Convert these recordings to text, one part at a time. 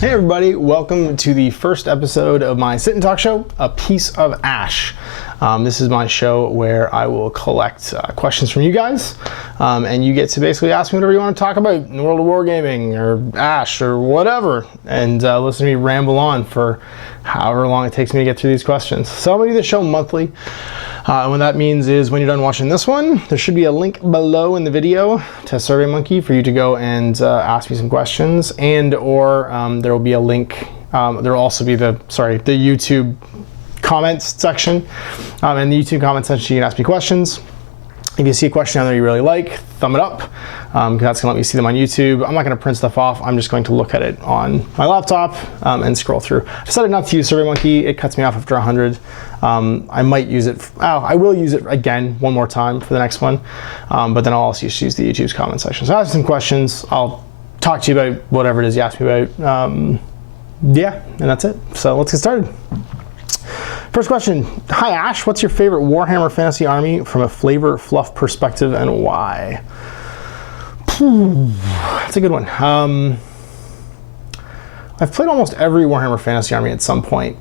Hey everybody, welcome to the first episode of my sit and talk show, A Piece of Ash. This is my show where I will collect questions from you guys, and you get to basically ask me whatever you want to talk about in the world of wargaming or Ash or whatever, and listen to me ramble on for however long it takes me to get through these questions. So I'm going to do the show monthly. And what that means is when you're done watching this one, there should be a link below in the video to SurveyMonkey for you to go and ask me some questions, and or there will be a link. There will also be the YouTube comments section. In the YouTube comments section, you can ask me questions. If you see a question on there you really like, thumb it up, because that's gonna let me see them on YouTube. I'm not gonna print stuff off. I'm just going to look at it on my laptop and scroll through. I decided not to use SurveyMonkey. It cuts me off after 100. I might use it, I will use it again one more time for the next one, but then I'll also use the YouTube's comment section. So I have some questions. I'll talk to you about whatever it is you ask me about. Yeah, and that's it. So let's get started. First question. Hi Ash, what's your favorite Warhammer Fantasy army from a flavor fluff perspective and why? That's a good one. I've played almost every Warhammer Fantasy army at some point,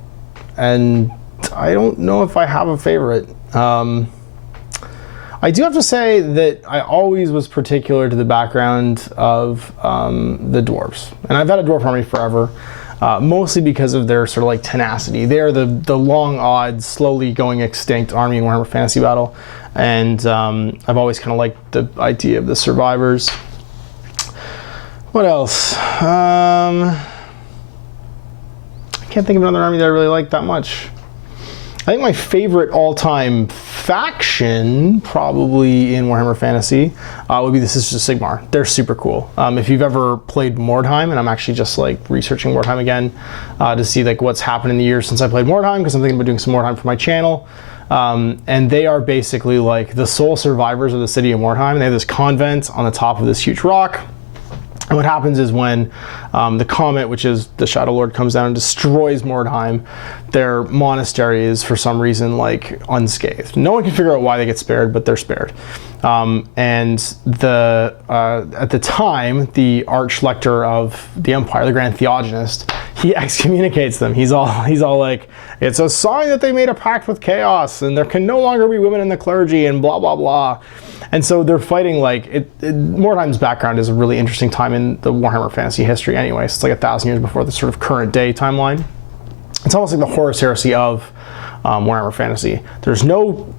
and I don't know if I have a favorite. I do have to say that I always was particular to the background of the dwarves, and I've had a dwarf army forever. Mostly because of their sort of like tenacity. They're the long odds, slowly going extinct army in Warhammer Fantasy Battle, and I've always kind of liked the idea of the survivors. What else? I can't think of another army that I really like that much. I think my favorite all-time faction, probably in Warhammer Fantasy, would be the Sisters of Sigmar. They're super cool. If you've ever played Mordheim, and I'm actually just like researching Mordheim again to see like what's happened in the years since I played Mordheim, because I'm thinking about doing some Mordheim for my channel. And they are basically like the sole survivors of the city of Mordheim. They have this convent on the top of this huge rock. And what happens is when the Comet, which is the Shadow Lord, comes down and destroys Mordheim, their monastery is for some reason like unscathed. No one can figure out why they get spared, but they're spared. And at the time, the Archlector of the Empire, the Grand Theogenist, he excommunicates them. He's all like, it's a sign that they made a pact with chaos, and there can no longer be women in the clergy, and blah blah blah. And so they're fighting like Mordheim's background is a really interesting time in the Warhammer Fantasy history anyway. So it's like 1,000 years before the sort of current day timeline. It's almost like the Horus Heresy of Warhammer Fantasy. There's no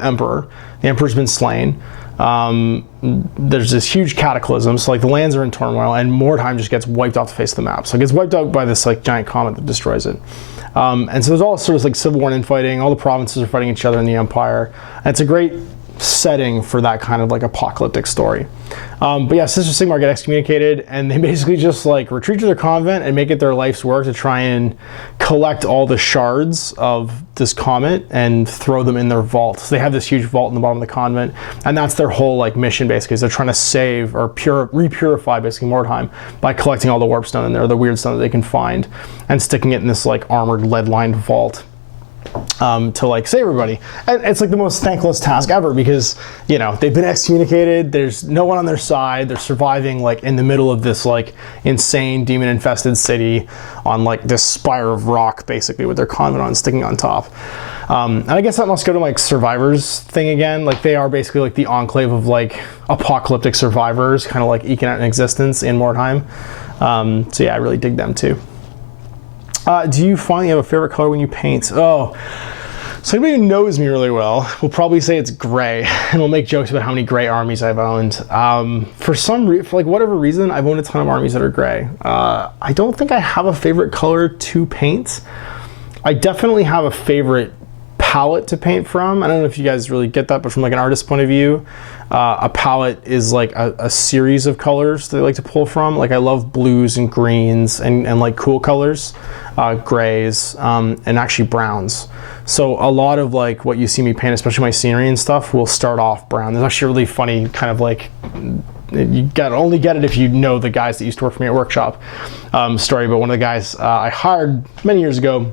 emperor. The emperor's been slain. There's this huge cataclysm, so like the lands are in turmoil, and Mordheim just gets wiped off the face of the map. So it gets wiped out by this like giant comet that destroys it. And so there's all sorts of like civil war and infighting. All the provinces are fighting each other in the empire. And it's a great setting for that kind of like apocalyptic story. But yeah, Sisters of Sigmar get excommunicated, and they basically just like retreat to their convent and make it their life's work to try and collect all the shards of this comet and throw them in their vault. So they have this huge vault in the bottom of the convent, and that's their whole like mission basically, is they're trying to save or repurify basically Mordheim by collecting all the warp stone in there, the weird stone that they can find, and sticking it in this like armored lead-lined vault. To like save everybody. And it's like the most thankless task ever, because you know they've been excommunicated, there's no one on their side, they're surviving like in the middle of this like insane demon infested city on like this spire of rock basically with their convent on sticking on top. And I guess that must go to like survivors thing again. Like they are basically like the enclave of like apocalyptic survivors kind of like eking out an existence in Mordheim. So yeah, I really dig them too. Do you finally have a favorite color when you paint? Oh, so anybody who knows me really well will probably say it's gray, and will make jokes about how many gray armies I've owned. For like whatever reason, I've owned a ton of armies that are gray. I don't think I have a favorite color to paint. I definitely have a favorite palette to paint from. I don't know if you guys really get that, but from like an artist's point of view, a palette is like a series of colors that I like to pull from. Like I love blues and greens and like cool colors. Grays, and actually browns. So a lot of like what you see me paint, especially my scenery and stuff, will start off brown. There's actually a really funny kind of like, you only get it if you know the guys that used to work for me at Workshop, story. But one of the guys I hired many years ago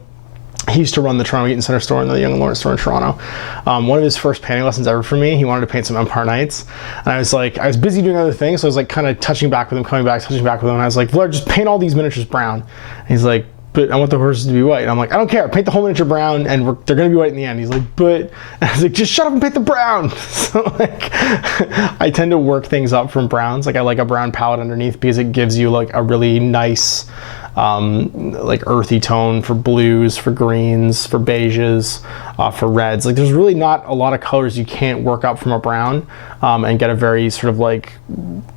he used to run the Toronto Eaton Center store and the Young and Lawrence store in Toronto. One of his first painting lessons ever for me, he wanted to paint some Empire Knights. And I was busy doing other things, so I was like kind of touching back with him, coming back, touching back with him. And I was like, Vlad, just paint all these miniatures brown. And he's like, but I want the horses to be white. And I'm like, I don't care, paint the whole miniature brown and they're gonna be white in the end. He's like, but, and I was like, just shut up and paint the brown. So like, I tend to work things up from browns. Like I like a brown palette underneath because it gives you like a really nice, like earthy tone for blues, for greens, for beiges, for reds. Like there's really not a lot of colors you can't work up from a brown and get a very sort of like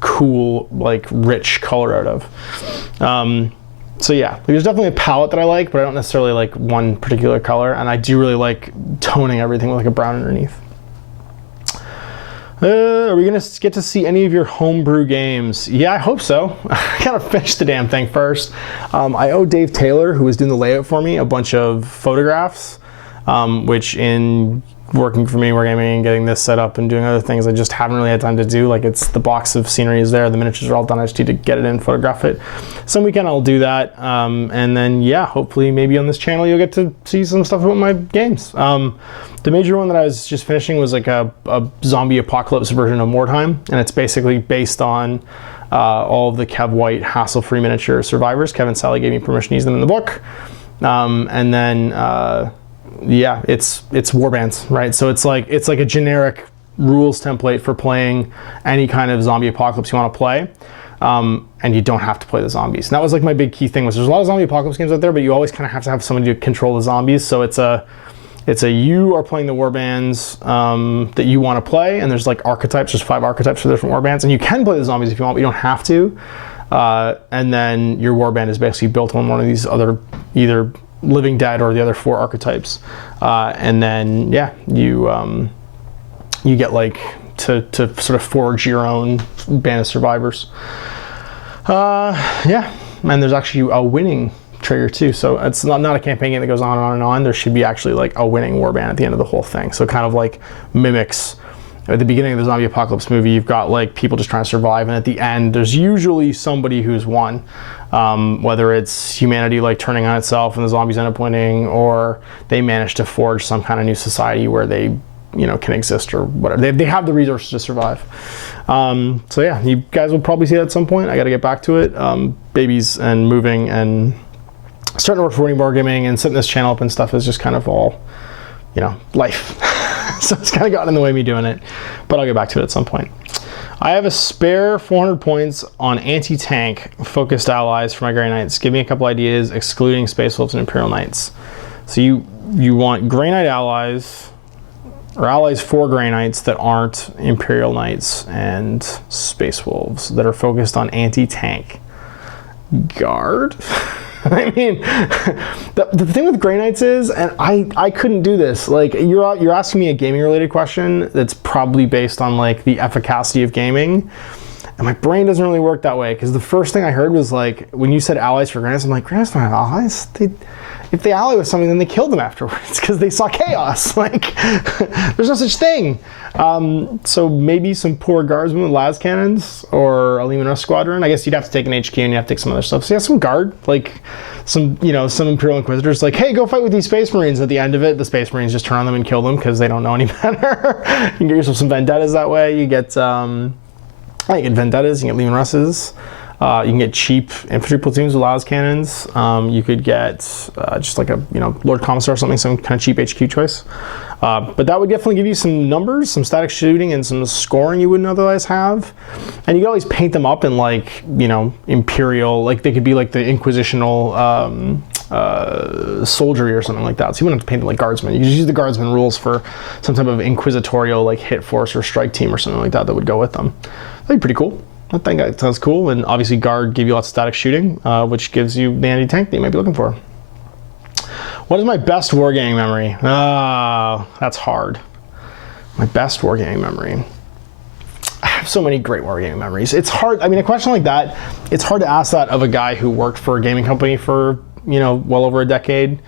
cool, like rich color out of. So yeah, there's definitely a palette that I like, but I don't necessarily like one particular color, and I do really like toning everything with like a brown underneath. Are we gonna get to see any of your homebrew games? Yeah, I hope so. I gotta finish the damn thing first. I owe Dave Taylor, who was doing the layout for me, a bunch of photographs, which in working for me, Wargaming, and getting this set up and doing other things, I just haven't really had time to do. Like it's the box of scenery is there, the miniatures are all done, I just need to get it in, photograph it. Some weekend I'll do that, and then yeah, hopefully maybe on this channel you'll get to see some stuff about my games. The major one that I was just finishing was like a zombie apocalypse version of Mordheim, and it's basically based on all of the Kev White hassle-free miniature survivors. Kevin Sally gave me permission to use them in the book, and then yeah, it's warbands, right? So it's like a generic rules template for playing any kind of zombie apocalypse you want to play, and you don't have to play the zombies. And that was like my big key thing was there's a lot of zombie apocalypse games out there, but you always kind of have to have somebody to control the zombies. So it's a you are playing the warbands that you want to play, and there's like archetypes. There's 5 archetypes for different warbands, and you can play the zombies if you want, but you don't have to. And then your warband is basically built on one of these other either Living Dead or the other 4 archetypes, and then yeah, you get like to sort of forge your own band of survivors. Yeah, and there's actually a winning trigger too, so it's not a campaign game that goes on and on and on. There should be actually like a winning warband at the end of the whole thing, so it kind of like mimics. At the beginning of the zombie apocalypse movie, you've got like people just trying to survive, and at the end there's usually somebody who's won, whether it's humanity like turning on itself and the zombies end up winning, or they manage to forge some kind of new society where they can exist or whatever. They have the resources to survive. So yeah, you guys will probably see that at some point. I got to get back to it. Babies and moving and starting to work for Wargaming and setting this channel up and stuff is just kind of all life. So it's kind of gotten in the way of me doing it, but I'll get back to it at some point. I have a spare 400 points on anti-tank focused allies for my Grey Knights. Give me a couple ideas excluding Space Wolves and Imperial Knights. So you want Grey Knight allies, or allies for Grey Knights that aren't Imperial Knights and Space Wolves that are focused on anti-tank. Guard? I mean, the thing with Grey Knights is, and I couldn't do this, like you're asking me a gaming related question that's probably based on like the efficacy of gaming, and my brain doesn't really work that way, because the first thing I heard was like, when you said allies for Grey Knights, I'm like, Grey Knights don't have allies. If they ally with something, then they kill them afterwards because they saw chaos. Like, there's no such thing. So maybe some poor guardsmen with las cannons or a Leman squadron. I guess you'd have to take an HQ and you have to take some other stuff. So yeah, some guard, like some Imperial Inquisitors, like, hey, go fight with these Space Marines. At the end of it, the Space Marines just turn on them and kill them because they don't know any better. You can get yourself some Vendettas that way. You get, you get Vendettas, you can get Leman Russes. You can get cheap infantry platoons with las cannons. You could get just like a Lord Commissar or something, some kind of cheap HQ choice. But that would definitely give you some numbers, some static shooting, and some scoring you wouldn't otherwise have. And you could always paint them up in like Imperial, like they could be like the Inquisitional soldiery or something like that. So you wouldn't have to paint them like guardsmen. You could just use the guardsman rules for some type of inquisitorial like hit force or strike team or something like that would go with them. That'd be pretty cool. I think that sounds cool, and obviously guard give you lots of static shooting, which gives you the anti-tank that you might be looking for. What is my best wargaming memory? That's hard. My best wargaming memory. I have so many great wargaming memories. It's hard. I mean, a question like that, it's hard to ask that of a guy who worked for a gaming company for well over a decade,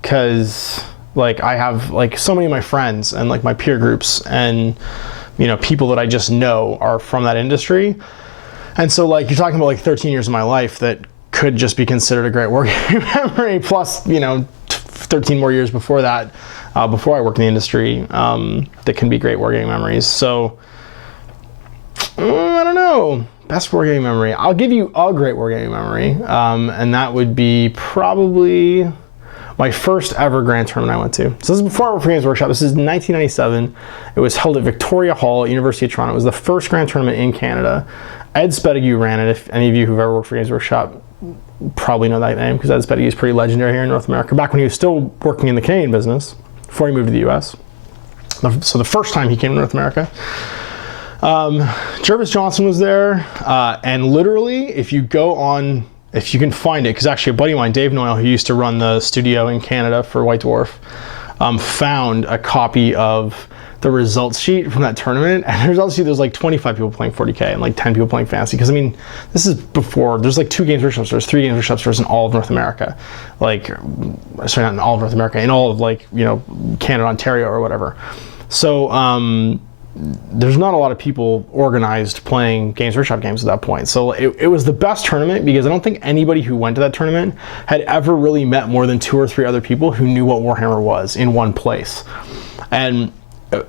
because like I have like so many of my friends and like my peer groups and people that I just know are from that industry. And so like you're talking about like 13 years of my life that could just be considered a great wargaming memory, plus 13 more years before that, before I worked in the industry, that can be great wargaming memories. So, I don't know. Best wargaming memory. I'll give you a great wargaming memory, and that would be probably my first ever grand tournament I went to. So this is before I worked for Games Workshop. This is 1997. It was held at Victoria Hall at University of Toronto. It was the first grand tournament in Canada. Ed Spedigue ran it. If any of you who've ever worked for Games Workshop probably know that name, because Ed Spedigue is pretty legendary here in North America, back when he was still working in the Canadian business, before he moved to the US. So the first time he came to North America. Jervis Johnson was there, and literally, if you can find it, because actually a buddy of mine, Dave Noyle, who used to run the studio in Canada for White Dwarf, found a copy of the results sheet from that tournament, and the results sheet, there's like 25 people playing 40K and like 10 people playing Fantasy, because I mean, this is before, there's like 2 Games Workshop stores, 3 Games Workshop stores in all of North America, like, sorry, not in all of North America, in all of like, you know, Canada, Ontario or whatever. So, there's not a lot of people organized playing Games Workshop games at that point. So it was the best tournament, because I don't think anybody who went to that tournament had ever really met more than 2 or 3 other people who knew what Warhammer was in one place. And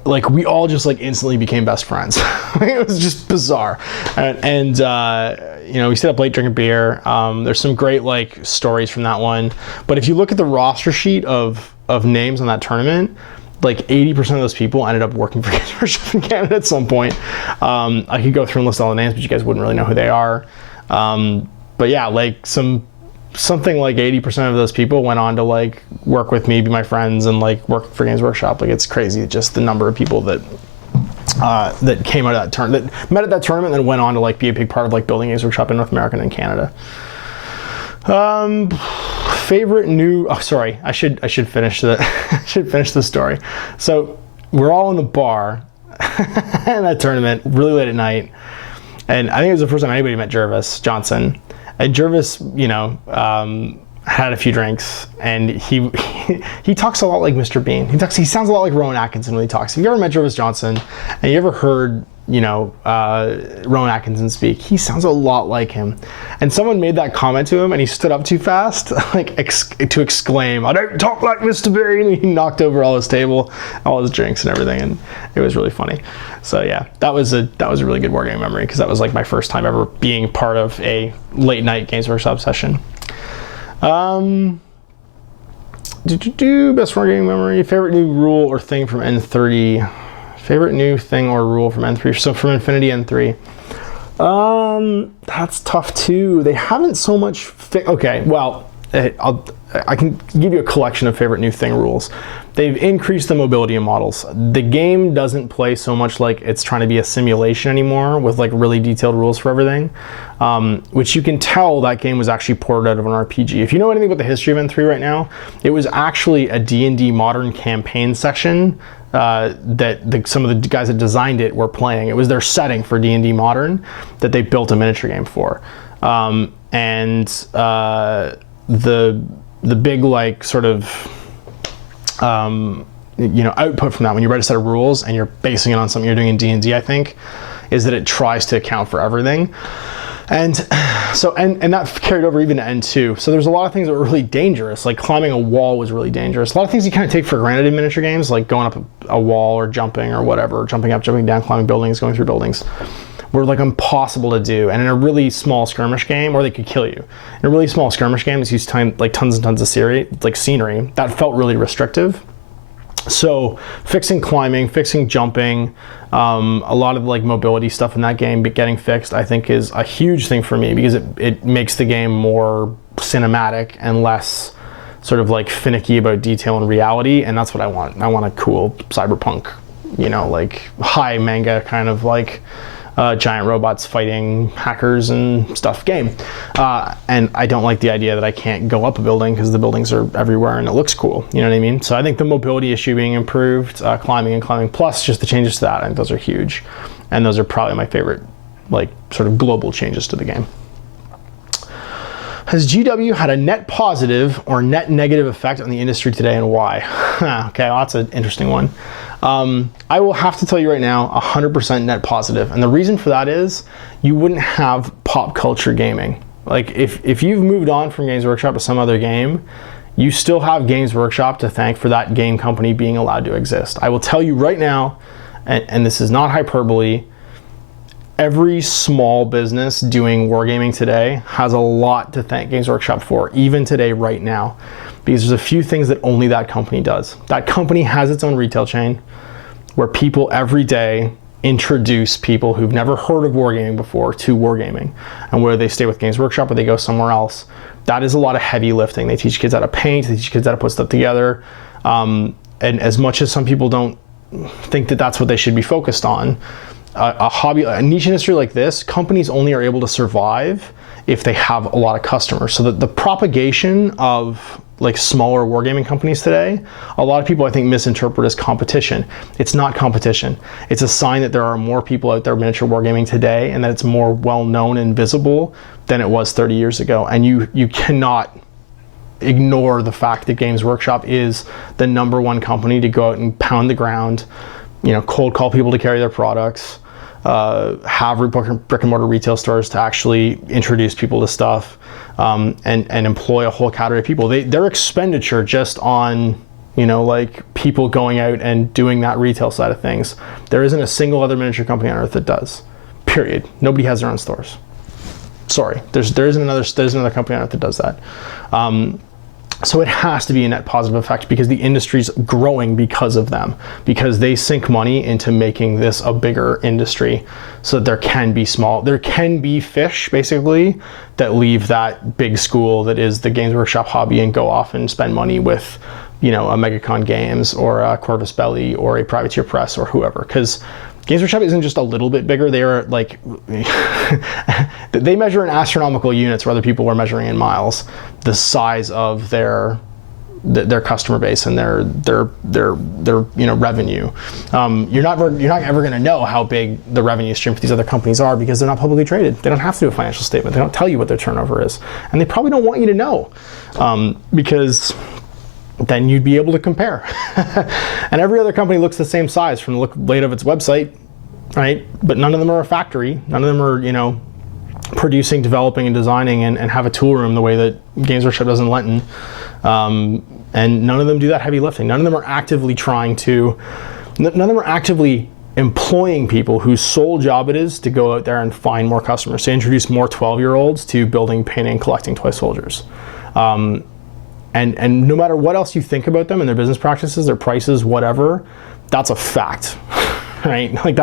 like, we all just like instantly became best friends. It was just bizarre. And you know, we stayed up late drinking beer. There's some great like stories from that one. But if you look at the roster sheet of names on that tournament, like 80% of those people ended up working for Games Workshop in Canada at some point. I could go through and list all the names, but you guys wouldn't really know who they are. But yeah, like something like 80% of those people went on to like work with me, be my friends, and like work for Games Workshop. Like, it's crazy, just the number of people that that came out of that tournament, that met at that tournament, and then went on to like be a big part of like building Games Workshop in North America and in Canada. Favorite new, oh sorry, I should finish the story. So we're all in the bar in that tournament really late at night, and I think it was the first time anybody met Jervis Johnson. And Jervis, you know, had a few drinks, and he talks a lot like Mr. Bean. He sounds a lot like Rowan Atkinson when he talks. If you ever met Jervis Johnson and you ever heard, you know, Rowan Atkinson speak, he sounds a lot like him. And someone made that comment to him, and he stood up too fast, like to exclaim, "I don't talk like Mr. Bean!" And he knocked over all his table, all his drinks and everything, and it was really funny. So yeah, that was a really good wargaming memory, because that was like my first time ever being part of a late night Games Workshop session. Best wargaming memory, favorite new rule or thing from N3. Favorite new thing or rule from N3. So from Infinity N3. That's tough too. They haven't so much. Okay, well, I can give you a collection of favorite new thing rules. They've increased the mobility of models. The game doesn't play so much like it's trying to be a simulation anymore with like really detailed rules for everything, which you can tell that game was actually ported out of an RPG. If you know anything about the history of N3 right now, it was actually a D&D modern campaign section that some of the guys that designed it were playing. It was their setting for D&D modern that they built a miniature game for. The big like sort of you know, output from that when you write a set of rules and you're basing it on something you're doing in D&D, I think, is that it tries to account for everything. And so, and that carried over even to N2. So there's a lot of things that were really dangerous, like climbing a wall was really dangerous. A lot of things you kind of take for granted in miniature games, like going up a wall or jumping or whatever, jumping up, jumping down, climbing buildings, going through buildings, were like impossible to do. And in a really small skirmish game, or they could kill you. In a really small skirmish game, it's used like tons and tons of scenery, that felt really restrictive. So fixing climbing, fixing jumping, a lot of like mobility stuff in that game getting fixed, I think is a huge thing for me, because it makes the game more cinematic and less sort of like finicky about detail and reality. And that's what I want. I want a cool cyberpunk, you know, like high manga kind of like giant robots fighting hackers and stuff game. And I don't like the idea that I can't go up a building because the buildings are everywhere and it looks cool. You know what I mean? So I think the mobility issue being improved, climbing, plus just the changes to that, I think those are huge. And those are probably my favorite, like, sort of global changes to the game. Has GW had a net positive or net negative effect on the industry today, and why? Okay, well, that's an interesting one. I will have to tell you right now, 100% net positive. And the reason for that is you wouldn't have pop culture gaming. Like if you've moved on from Games Workshop to some other game, you still have Games Workshop to thank for that game company being allowed to exist. I will tell you right now, and this is not hyperbole, every small business doing wargaming today has a lot to thank Games Workshop for, even today, right now, because there's a few things that only that company does. That company has its own retail chain where people every day introduce people who've never heard of wargaming before to wargaming, and whether they stay with Games Workshop or they go somewhere else, that is a lot of heavy lifting. They teach kids how to paint, they teach kids how to put stuff together, and as much as some people don't think that that's what they should be focused on, a niche industry like this, companies only are able to survive if they have a lot of customers. So the propagation of like smaller wargaming companies today, a lot of people I think misinterpret as competition. It's not competition. It's a sign that there are more people out there miniature wargaming today, and that it's more well known and visible than it was 30 years ago. And you cannot ignore the fact that Games Workshop is the #1 company to go out and pound the ground, cold call people to carry their products, have brick and mortar retail stores to actually introduce people to stuff, and employ a whole category of people. Their expenditure just on like people going out and doing that retail side of things, there isn't a single other miniature company on earth that does. Period. Nobody has their own stores. Sorry, there's another company on earth that does that. So it has to be a net positive effect, because the industry's growing because of them, because they sink money into making this a bigger industry, so that there can be fish basically that leave that big school that is the Games Workshop hobby and go off and spend money with, a MegaCon Games or a Corvus Belli or a Privateer Press or whoever, because Games Workshop isn't just a little bit bigger. They are like, they measure in astronomical units where other people are measuring in miles, the size of their customer base and their revenue. You're not ever going to know how big the revenue stream for these other companies are, because they're not publicly traded. They don't have to do a financial statement. They don't tell you what their turnover is, and they probably don't want you to know, because then you'd be able to compare. And every other company looks the same size from the layout of its website, right? But none of them are a factory. None of them are, producing, developing, and designing and have a tool room the way that Games Workshop does in Lenton. And none of them do that heavy lifting. None of them are actively employing people whose sole job it is to go out there and find more customers, to introduce more 12-year-olds to building, painting, collecting toy soldiers. And no matter what else you think about them and their business practices, their prices, whatever, that's a fact, right? Like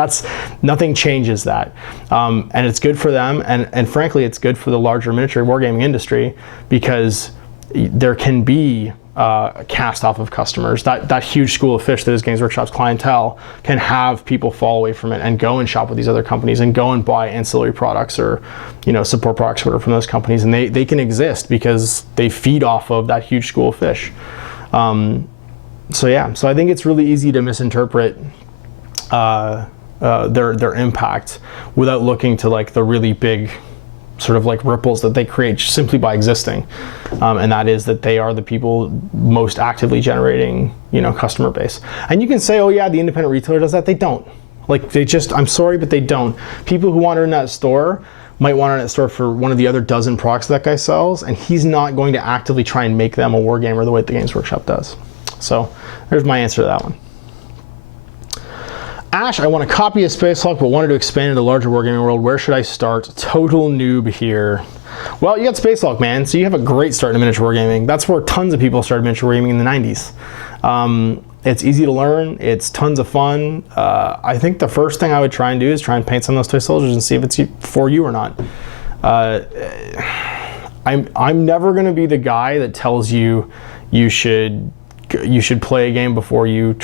nothing changes that. And it's good for them. And frankly, it's good for the larger miniature wargaming industry, because there can be a cast off of customers. That huge school of fish that is Games Workshop's clientele can have people fall away from it and go and shop with these other companies and go and buy ancillary products or support products or whatever from those companies, and they can exist because they feed off of that huge school of fish. So I think it's really easy to misinterpret their impact without looking to like the really big sort of like ripples that they create simply by existing, and that is that they are the people most actively generating customer base. And you can say, oh yeah, the independent retailer does that. They don't. Like I'm sorry, but they don't. People who wander in that store might wander in that store for one of the other dozen products that guy sells, and he's not going to actively try and make them a wargamer the way the Games Workshop does. So there's my answer to that one. Ash, I want to copy a Space Hulk, but wanted to expand into the larger wargaming world. Where should I start? Total noob here. Well, you got Space Hulk, man, so you have a great start in miniature wargaming. That's where tons of people started miniature wargaming in the 90s. It's easy to learn. It's tons of fun. I think the first thing I would try and do is try and paint some of those toy soldiers and see if it's for you or not. I'm never going to be the guy that tells you should play a game before you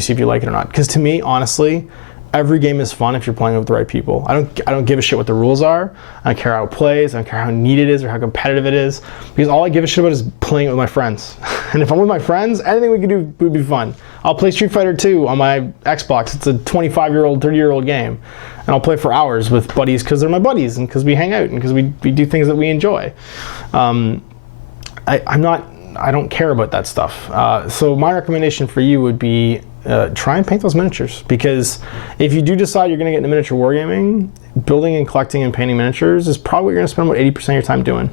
see if you like it or not. Because to me, honestly, every game is fun if you're playing with the right people. I don't give a shit what the rules are. I don't care how it plays. I don't care how neat it is or how competitive it is. Because all I give a shit about is playing it with my friends. And if I'm with my friends, anything we can do would be fun. I'll play Street Fighter 2 on my Xbox. It's a 25-year-old, 30-year-old game. And I'll play for hours with buddies because they're my buddies and because we hang out and because we do things that we enjoy. I don't care about that stuff. So my recommendation for you would be try and paint those miniatures, because if you do decide you're going to get into miniature wargaming, building and collecting and painting miniatures is probably what you're going to spend about 80% of your time doing,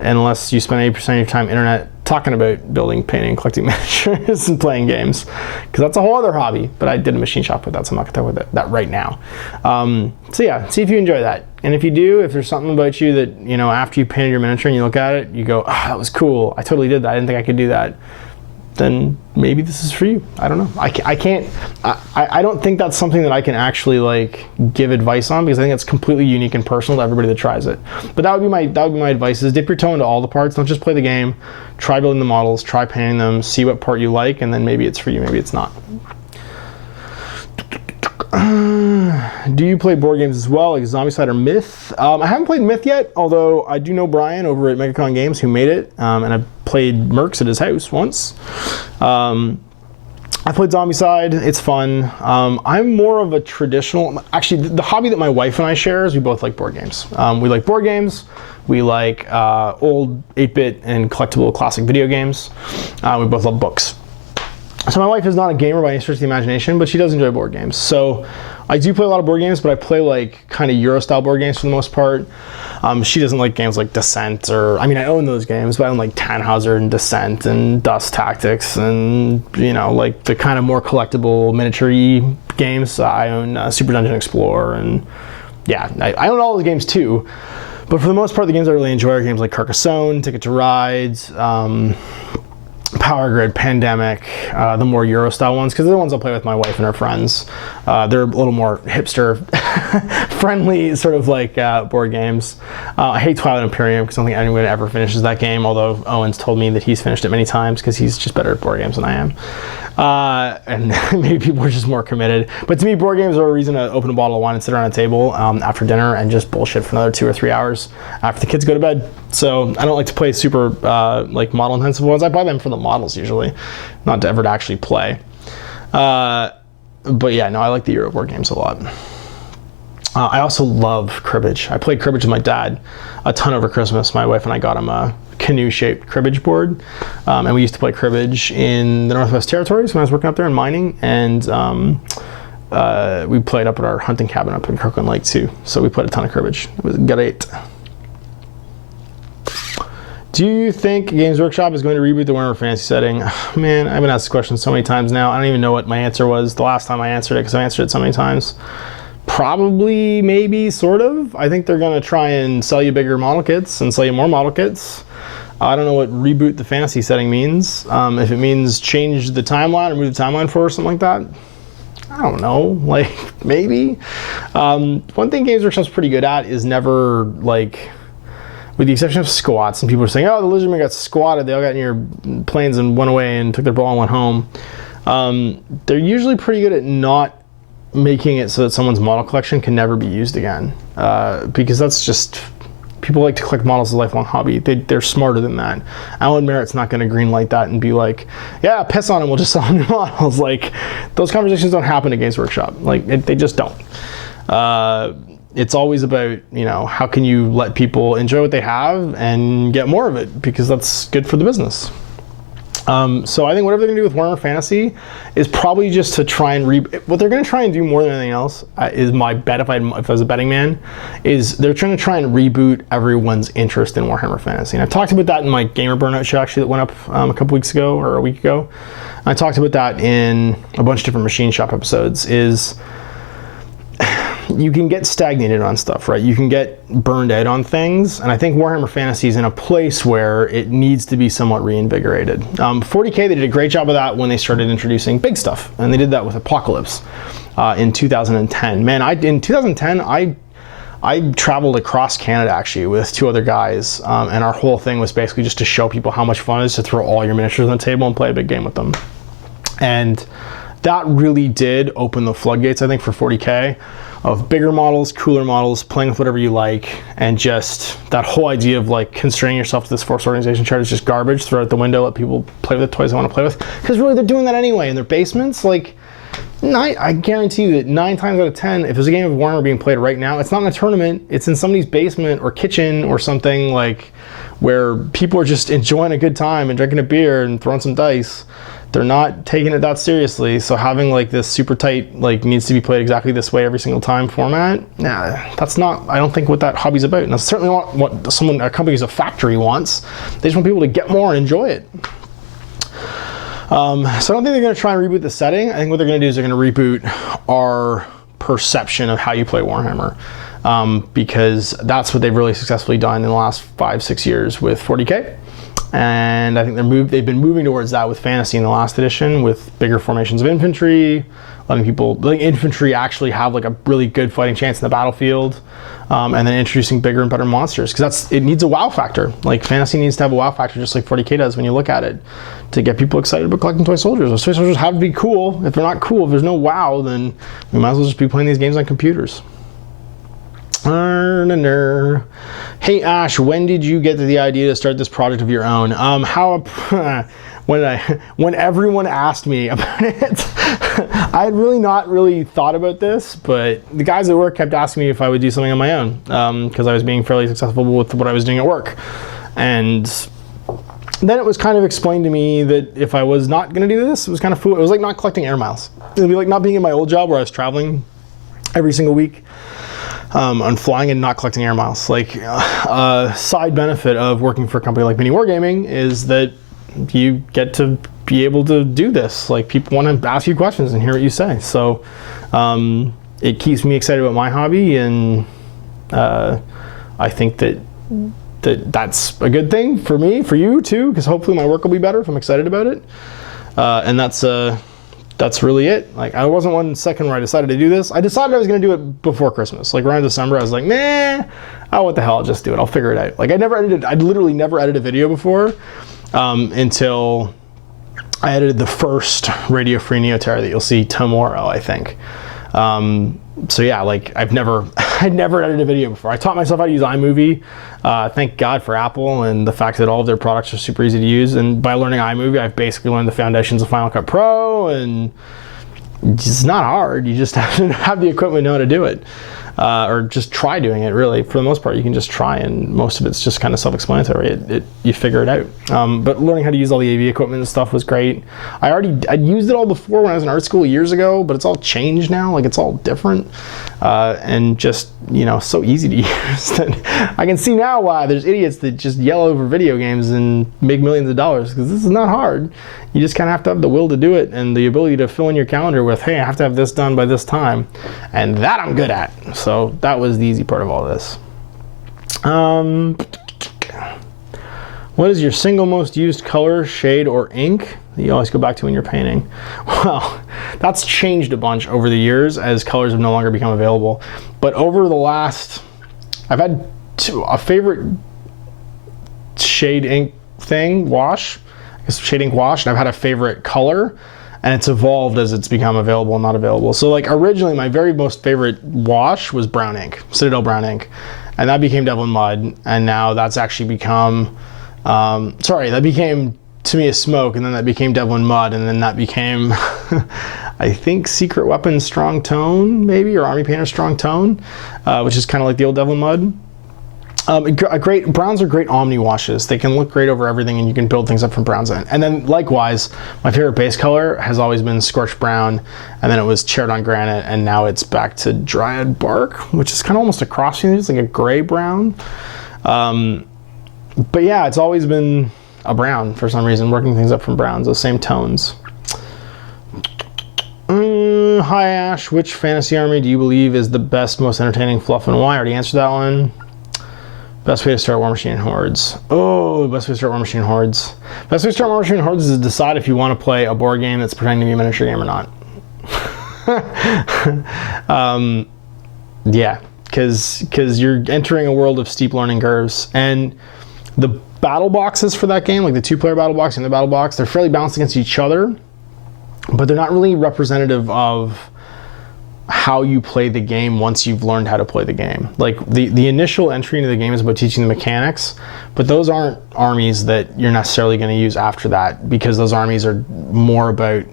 unless you spend 80% of your time internet talking about building, painting, collecting miniatures, and playing games, because that's a whole other hobby. But I did a machine shop with that, so I'm not gonna talk about that right now. So yeah, see if you enjoy that. And if you do, if there's something about you that, you know, after you painted your miniature and you look at it, you go, oh, that was cool. I totally did that. I didn't think I could do that. Then maybe this is for you. I don't know. I don't think that's something that I can actually like give advice on, because I think it's completely unique and personal to everybody that tries it. But that would be my advice: is dip your toe into all the parts. Don't just play the game. Try building the models. Try painting them. See what part you like, and then maybe it's for you. Maybe it's not. Do you play board games as well, like Zombicide or Myth? I haven't played Myth yet, although I do know Brian over at MegaCon Games who made it, and I played Mercs at his house once. I played Zombicide. It's fun. I'm more of a traditional... Actually, the hobby that my wife and I share is we both like board games. We like board games. We like old 8-bit and collectible classic video games. We both love books. So my wife is not a gamer by any stretch of the imagination, but she does enjoy board games. So I do play a lot of board games, but I play like kind of Euro-style board games for the most part. She doesn't like games like Descent, or, I mean, I own those games, but I own like Tannhauser and Descent and Dust Tactics and, you know, like the kind of more collectible miniature-y games. I own Super Dungeon Explorer, and yeah, I own all those games too. But for the most part, the games I really enjoy are games like Carcassonne, Ticket to Ride, Power Grid, Pandemic, the more Euro style ones, because they're the ones I'll play with my wife and her friends. They're a little more hipster friendly sort of like board games. I hate Twilight Imperium because I don't think anyone ever finishes that game, although Owen's told me that he's finished it many times because he's just better at board games than I am. And maybe people are just more committed. But to me, board games are a reason to open a bottle of wine and sit around a table after dinner and just bullshit for another 2 or 3 hours after the kids go to bed. So I don't like to play super like model intensive ones. I buy them for the models usually, not to ever to actually play. But yeah, no, I like the Euro board games a lot. I also love cribbage. I played cribbage with my dad a ton over Christmas. My wife and I got him a canoe-shaped cribbage board, and we used to play cribbage in the Northwest Territories when I was working up there in mining, and we played up at our hunting cabin up in Kirkland Lake too. So we played a ton of cribbage. It was great. Do you think Games Workshop is going to reboot the Warhammer Fantasy setting? Man, I've been asked this question so many times now. I don't even know what my answer was the last time I answered it, because I answered it so many times. Probably, maybe, sort of. I think they're going to try and sell you bigger model kits and sell you more model kits. I don't know what reboot the fantasy setting means. If it means change the timeline or move the timeline forward or something like that, I don't know. Like, maybe. One thing Games Workshop's pretty good at is never, like, with the exception of squats, and people are saying, oh, the Lizardmen got squatted, they all got in your planes and went away and took their ball and went home. They're usually pretty good at not making it so that someone's model collection can never be used again, because that's just, people like to collect models as a lifelong hobby. They're smarter than that. Alan Merritt's not going to greenlight that and be like, yeah, piss on them, we'll just sell new models. Like, those conversations don't happen at Games Workshop. Like, they just don't. It's always about, you know, how can you let people enjoy what they have and get more of it, because that's good for the business. So I think whatever they're going to do with Warhammer Fantasy is probably just to try and what they're going to try and do more than anything else, is my bet, if I was a betting man, is they're trying to try and reboot everyone's interest in Warhammer Fantasy. And I talked about that in my Gamer Burnout show, actually, that went up a couple weeks ago or a week ago. I talked about that in a bunch of different Machine Shop episodes. Is you can get stagnated on stuff, right? You can get burned out on things, and I think Warhammer Fantasy is in a place where it needs to be somewhat reinvigorated. 40K, they did a great job of that when they started introducing big stuff, and they did that with Apocalypse in 2010. Man, in 2010, I traveled across Canada actually with 2 other guys, and our whole thing was basically just to show people how much fun it is to throw all your miniatures on the table and play a big game with them. And that really did open the floodgates, I think, for 40K. Of bigger models, cooler models, playing with whatever you like, and just that whole idea of like constraining yourself to this forced organization chart is just garbage. Throw it out the window, let people play with the toys they want to play with. Because really they're doing that anyway in their basements. Like, I guarantee you that 9 times out of 10, if there's a game of Warhammer being played right now, it's not in a tournament, it's in somebody's basement or kitchen or something, like where people are just enjoying a good time and drinking a beer and throwing some dice. they're not taking it that seriously. So having like this super tight, like needs to be played exactly this way every single time format, nah, that's not, I don't think what that hobby's about. And that's certainly not what a company who's a factory wants. They just want people to get more and enjoy it. So I don't think they're going to try and reboot the setting. I think what they're going to do is they're going to reboot our perception of how you play Warhammer, because that's what they've really successfully done in the last 5-6 years with 40K. And I think they've been moving towards that with Fantasy in the last edition, with bigger formations of infantry, letting infantry actually have like a really good fighting chance in the battlefield, and then introducing bigger and better monsters, because it needs a wow factor. Like Fantasy needs to have a wow factor, just like 40K does when you look at it, to get people excited about collecting toy soldiers. Those toy soldiers have to be cool. If they're not cool, if there's no wow, then we might as well just be playing these games on computers. Hey Ash, when did you get the idea to start this project of your own? When everyone asked me about it, I had not really thought about this, but the guys at work kept asking me if I would do something on my own, because I was being fairly successful with what I was doing at work. And then it was kind of explained to me that if I was not going to do this, it was kind of foolish. It was like not collecting air miles. It would be like not being in my old job where I was traveling every single week. On flying and not collecting air miles. Like a side benefit of working for a company like Mini Wargaming is that you get to be able to do this. Like people want to ask you questions and hear what you say. So it keeps me excited about my hobby, and I think that's a good thing for me, for you too, because hopefully my work will be better if I'm excited about it. And that's really it. Like I wasn't 1 second where I decided to do this. I decided I was going to do it before Christmas. Like around December, I was like, nah, oh, what the hell, I'll just do it. I'll figure it out. Like I'd literally never edited a video before until I edited the first Radio Free Neoterra that you'll see tomorrow, I think. So yeah, like I'd never edited a video before. I taught myself how to use iMovie. Thank God for Apple and the fact that all of their products are super easy to use. And by learning iMovie, I've basically learned the foundations of Final Cut Pro, and it's not hard. You just have to have the equipment and know how to do it. Or just try doing it, really. For the most part, you can just try, and most of it's just kind of self-explanatory. You figure it out. But learning how to use all the AV equipment and stuff was great. I'd used it all before when I was in art school years ago, but it's all changed now. Like it's all different, and just so easy to use. That I can see now why there's idiots that just yell over video games and make millions of dollars, because this is not hard. You just kind of have to have the will to do it and the ability to fill in your calendar with, hey, I have to have this done by this time, and that I'm good at. So that was the easy part of all this. What is your single most used color, shade, or ink that you always go back to when you're painting? Well, that's changed a bunch over the years as colors have no longer become available. But over the last, I've had a favorite shade ink thing, wash, I guess shade ink wash, and I've had a favorite color, and it's evolved as it's become available and not available. So like originally my very most favorite wash was brown ink, Citadel brown ink, and that became Devil and Mud, and now that's actually become, that became to me a smoke, and then that became Devil and Mud, and then that became I think Secret Weapon Strong Tone, maybe, or Army Painter Strong Tone, which is kind of like the old Devil and Mud. Browns are great omni washes. They can look great over everything, and you can build things up from browns. And then likewise, my favorite base color has always been Scorched Brown, and then it was Charadon Granite, and now it's back to Dryad Bark, which is kind of almost a cross between, it's like a gray brown. But yeah, it's always been a brown for some reason, working things up from browns, those same tones. Hi Ash, which fantasy army do you believe is the best, most entertaining fluff, and why? I already answered that one. Best way to start War Machine Hordes. Oh, best way to start War Machine Hordes. Best way to start War Machine Hordes is to decide if you want to play a board game that's pretending to be a miniature game or not. Yeah, because you're entering a world of steep learning curves, and the battle boxes for that game, like the 2-player battle box and the battle box, they're fairly balanced against each other, but they're not really representative of how you play the game once you've learned how to play the game. Like the initial entry into the game is about teaching the mechanics, but those aren't armies that you're necessarily going to use after that, because those armies are more about,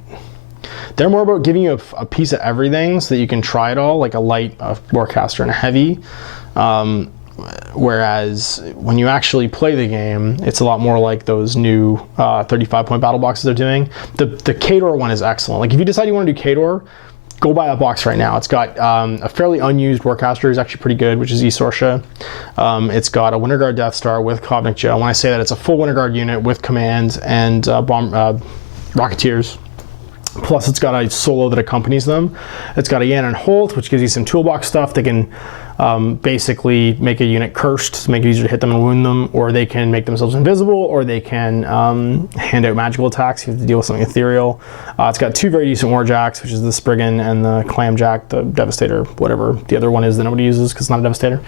they're more about giving you a piece of everything so that you can try it all, like a light, a warcaster, and a heavy. Whereas when you actually play the game, it's a lot more like those new 35-point battle boxes they're doing. The Khador one is excellent. Like if you decide you want to do Khador, go buy that box right now. It's got a fairly unused Warcaster, who's actually pretty good, which is Esorsha. It's got a Winter Guard Death Star with Kovnik Joe. When I say that, it's a full Winter Guard unit with command and Rocketeers. Plus, it's got a solo that accompanies them. It's got a Yan and Holt, which gives you some toolbox stuff that can basically make a unit cursed, to make it easier to hit them and wound them, or they can make themselves invisible, or they can hand out magical attacks. You have to deal with something ethereal. It's got 2 very decent Warjacks, which is the Spriggan and the Clamjack, the Devastator, whatever the other one is that nobody uses because it's not a Devastator.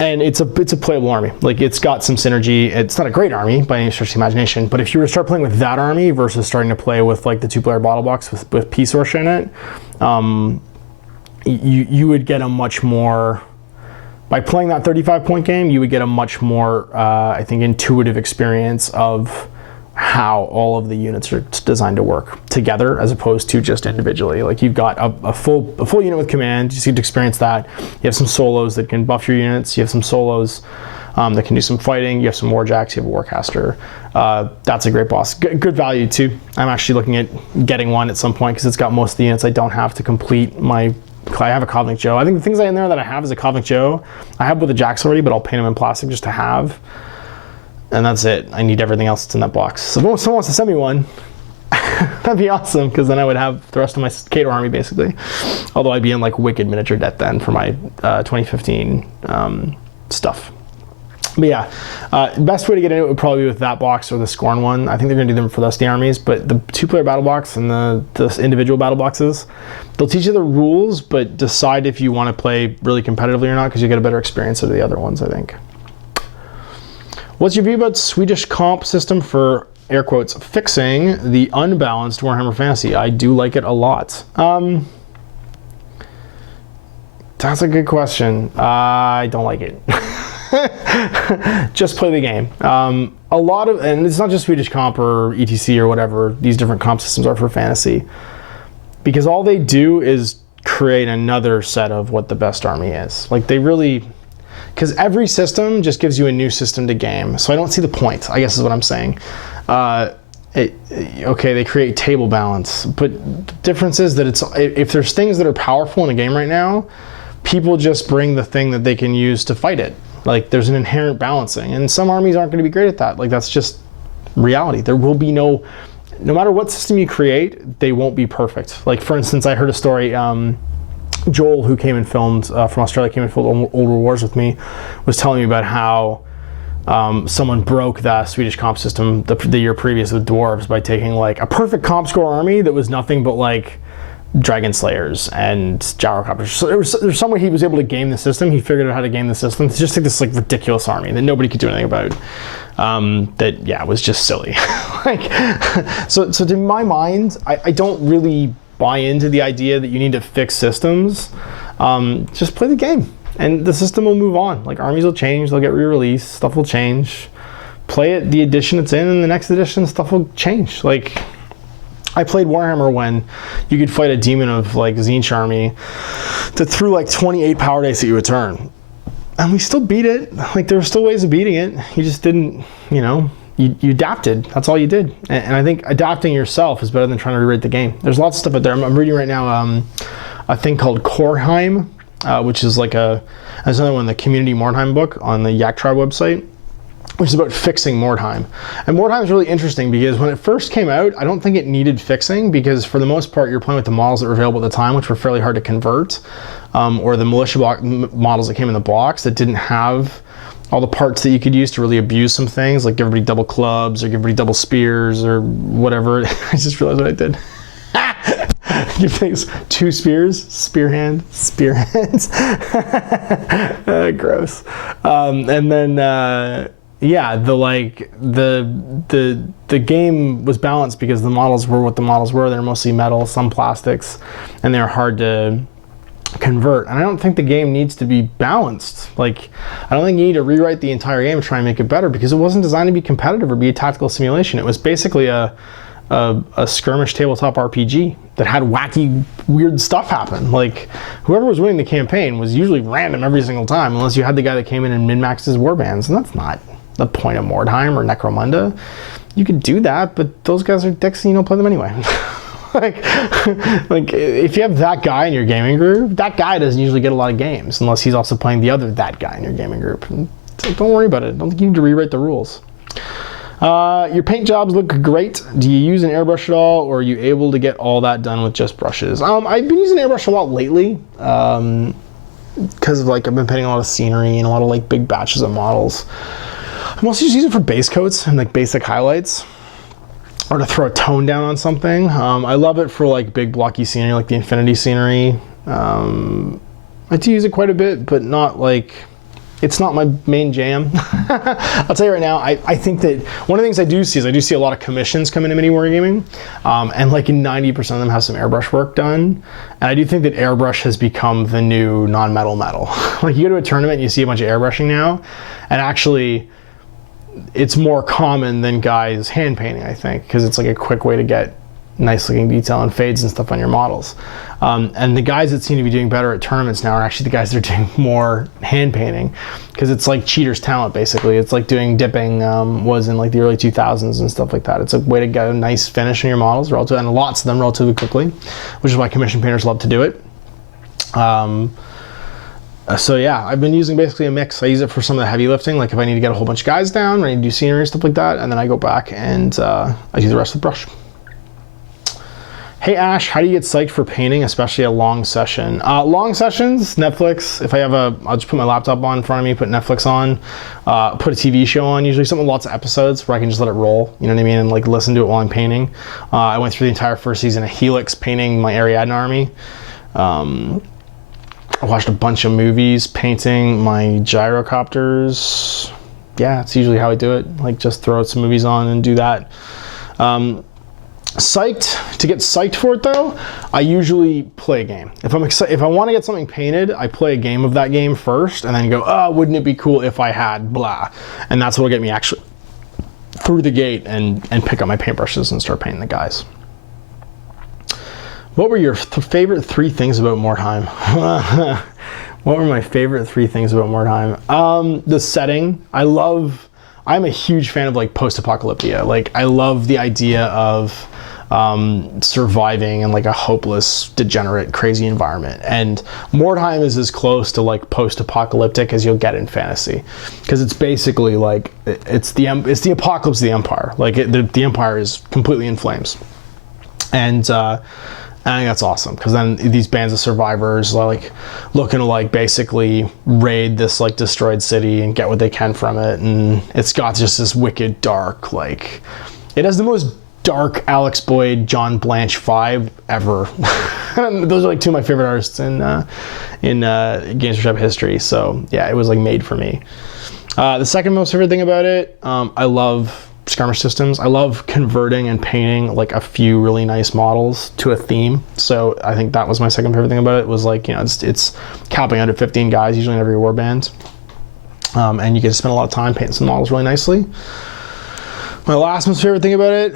And it's a playable army. Like it's got some synergy. It's not a great army by any stretch of the imagination, but if you were to start playing with that army versus starting to play with like the 2-player bottle box with P-Source in it, you would get a much more, by playing that 35-point game, you would get a much more, I think, intuitive experience of how all of the units are designed to work together as opposed to just individually. Like you've got a full unit with command, you seem to experience that. You have some solos that can buff your units, you have some solos that can do some fighting, you have some Warjacks, you have a Warcaster. That's a great boss. Good value too. I'm actually looking at getting one at some point because it's got most of the units I don't have to complete my, I have a Kovnik Joe. I think the things in there that I have is a Kovnik Joe. I have with the Jacks already, but I'll paint them in plastic just to have. And that's it. I need everything else that's in that box. So if someone wants to send me one, that'd be awesome, because then I would have the rest of my Khador army, basically. Although I'd be in like wicked miniature debt then for my 2015 stuff. But yeah, best way to get into it would probably be with that box or the Scorn one. I think they're going to do them for the SD armies, but the 2-player battle box and the individual battle boxes, they'll teach you the rules, but decide if you want to play really competitively or not, because you get a better experience out of the other ones, I think. What's your view about Swedish comp system for, air quotes, fixing the unbalanced Warhammer Fantasy? I do like it a lot. That's a good question. I don't like it. Just play the game. A lot of, and it's not just Swedish comp or ETC or whatever these different comp systems are for fantasy, because all they do is create another set of what the best army is. Like they really, because every system just gives you a new system to game, so I don't see the point, I guess is what I'm saying. Okay, they create table balance, but the difference is that if there's things that are powerful in a game right now, people just bring the thing that they can use to fight it. Like there's an inherent balancing, and some armies aren't going to be great at that. Like that's just reality. There will be no matter what system you create, they won't be perfect. Like for instance, I heard a story, Joel, who came and filmed from Australia, came and filmed Older Wars with me, was telling me about how someone broke the Swedish comp system the year previous with dwarves by taking like a perfect comp score army that was nothing but like Dragon Slayers and Gyrocopters. So there's some way he was able to game the system. He figured out how to game the system to just take this like ridiculous army that nobody could do anything about. That was just silly. Like, so to my mind, I don't really buy into the idea that you need to fix systems. Just play the game, and the system will move on. Like armies will change, they'll get re-released, stuff will change. Play it the edition it's in, and the next edition stuff will change. Like, I played Warhammer when you could fight a demon of like Tzeentch army that threw like 28 power dice at you a turn, and we still beat it. Like there were still ways of beating it. You just didn't, you adapted. That's all you did. And I think adapting yourself is better than trying to rewrite the game. There's lots of stuff out there. I'm reading right now a thing called Korheim, which is like there's another one, the Community Mordheim book on the Yak Tribe website, which is about fixing Mordheim. And Mordheim is really interesting because when it first came out, I don't think it needed fixing, because for the most part, you're playing with the models that were available at the time, which were fairly hard to convert, or the militia models that came in the box that didn't have all the parts that you could use to really abuse some things, like give everybody double clubs or give everybody double spears or whatever. I just realized what I did. Give things 2 spears, spear hand. Gross. And then the game was balanced because the models were what the models were. They're mostly metal, some plastics, and they're hard to convert. And I don't think the game needs to be balanced. Like, I don't think you need to rewrite the entire game to try and make it better, because it wasn't designed to be competitive or be a tactical simulation. It was basically a a skirmish tabletop RPG that had wacky, weird stuff happen. Like, whoever was winning the campaign was usually random every single time, unless you had the guy that came in and min-maxed his warbands, and that's not the point of Mordheim or Necromunda. You could do that, but those guys are dicks and you don't play them anyway. like if you have that guy in your gaming group, that guy doesn't usually get a lot of games unless he's also playing the other that guy in your gaming group. Don't worry about it. I don't think you need to rewrite the rules. Your paint jobs look great. Do you use an airbrush at all, or are you able to get all that done with just brushes? I've been using airbrush a lot lately because I've been painting a lot of scenery and a lot of like big batches of models. I mostly just use it for base coats and like basic highlights, or to throw a tone down on something. I love it for like big blocky scenery, like the Infinity scenery. I do use it quite a bit, but not like, it's not my main jam. I'll tell you right now, I think that one of the things I do see a lot of commissions come into mini wargaming, and like 90% of them have some airbrush work done. And I do think that airbrush has become the new non-metal metal. Like, you go to a tournament and you see a bunch of airbrushing now, and actually it's more common than guys hand painting, I think, because it's like a quick way to get nice looking detail and fades and stuff on your models. And the guys that seem to be doing better at tournaments now are actually the guys that are doing more hand painting, because it's like cheater's talent, basically. It's like doing dipping was in like the early 2000s and stuff like that. It's a way to get a nice finish on your models, and lots of them relatively quickly, which is why commission painters love to do it. So yeah, I've been using basically a mix. I use it for some of the heavy lifting, like if I need to get a whole bunch of guys down, I need to do scenery and stuff like that, and then I go back and I do the rest with brush. Hey Ash, how do you get psyched for painting, especially a long session? Long sessions, Netflix. If I have I'll just put my laptop on in front of me, put Netflix on, put a TV show on, usually something with lots of episodes where I can just let it roll, you know what I mean, and like listen to it while I'm painting. I went through the entire first season of Helix painting my Ariadne army. I watched a bunch of movies painting my gyrocopters. Yeah, it's usually how I do it. Like, just throw some movies on and do that. To get psyched for it though, I usually play a game. If I'm excited, if I want to get something painted, I play a game of that game first, and then go, oh, wouldn't it be cool if I had blah? And that's what'll get me actually through the gate and pick up my paintbrushes and start painting the guys. What were your favorite three things about Mordheim? What were my favorite three things about Mordheim? The setting. I'm a huge fan of like post-apocalyptia. Like, I love the idea of surviving in like a hopeless, degenerate, crazy environment. And Mordheim is as close to like post-apocalyptic as you'll get in fantasy, because it's basically like it's the apocalypse of the Empire. Like, the Empire is completely in flames, and I think that's awesome, because then these bands of survivors like looking to like basically raid this like destroyed city and get what they can from it, and it's got just this wicked dark, like, it has the most dark Alex Boyd, John Blanche vibe ever. Those are like two of my favorite artists in Games Workshop history. So yeah, it was like made for me. The second most favorite thing about it, I love skirmish systems. I love converting and painting like a few really nice models to a theme. So I think that was my second favorite thing about it, was like, you know, it's capping out at 15 guys usually in every warband, and you get to spend a lot of time painting some models really nicely. My last most favorite thing about it,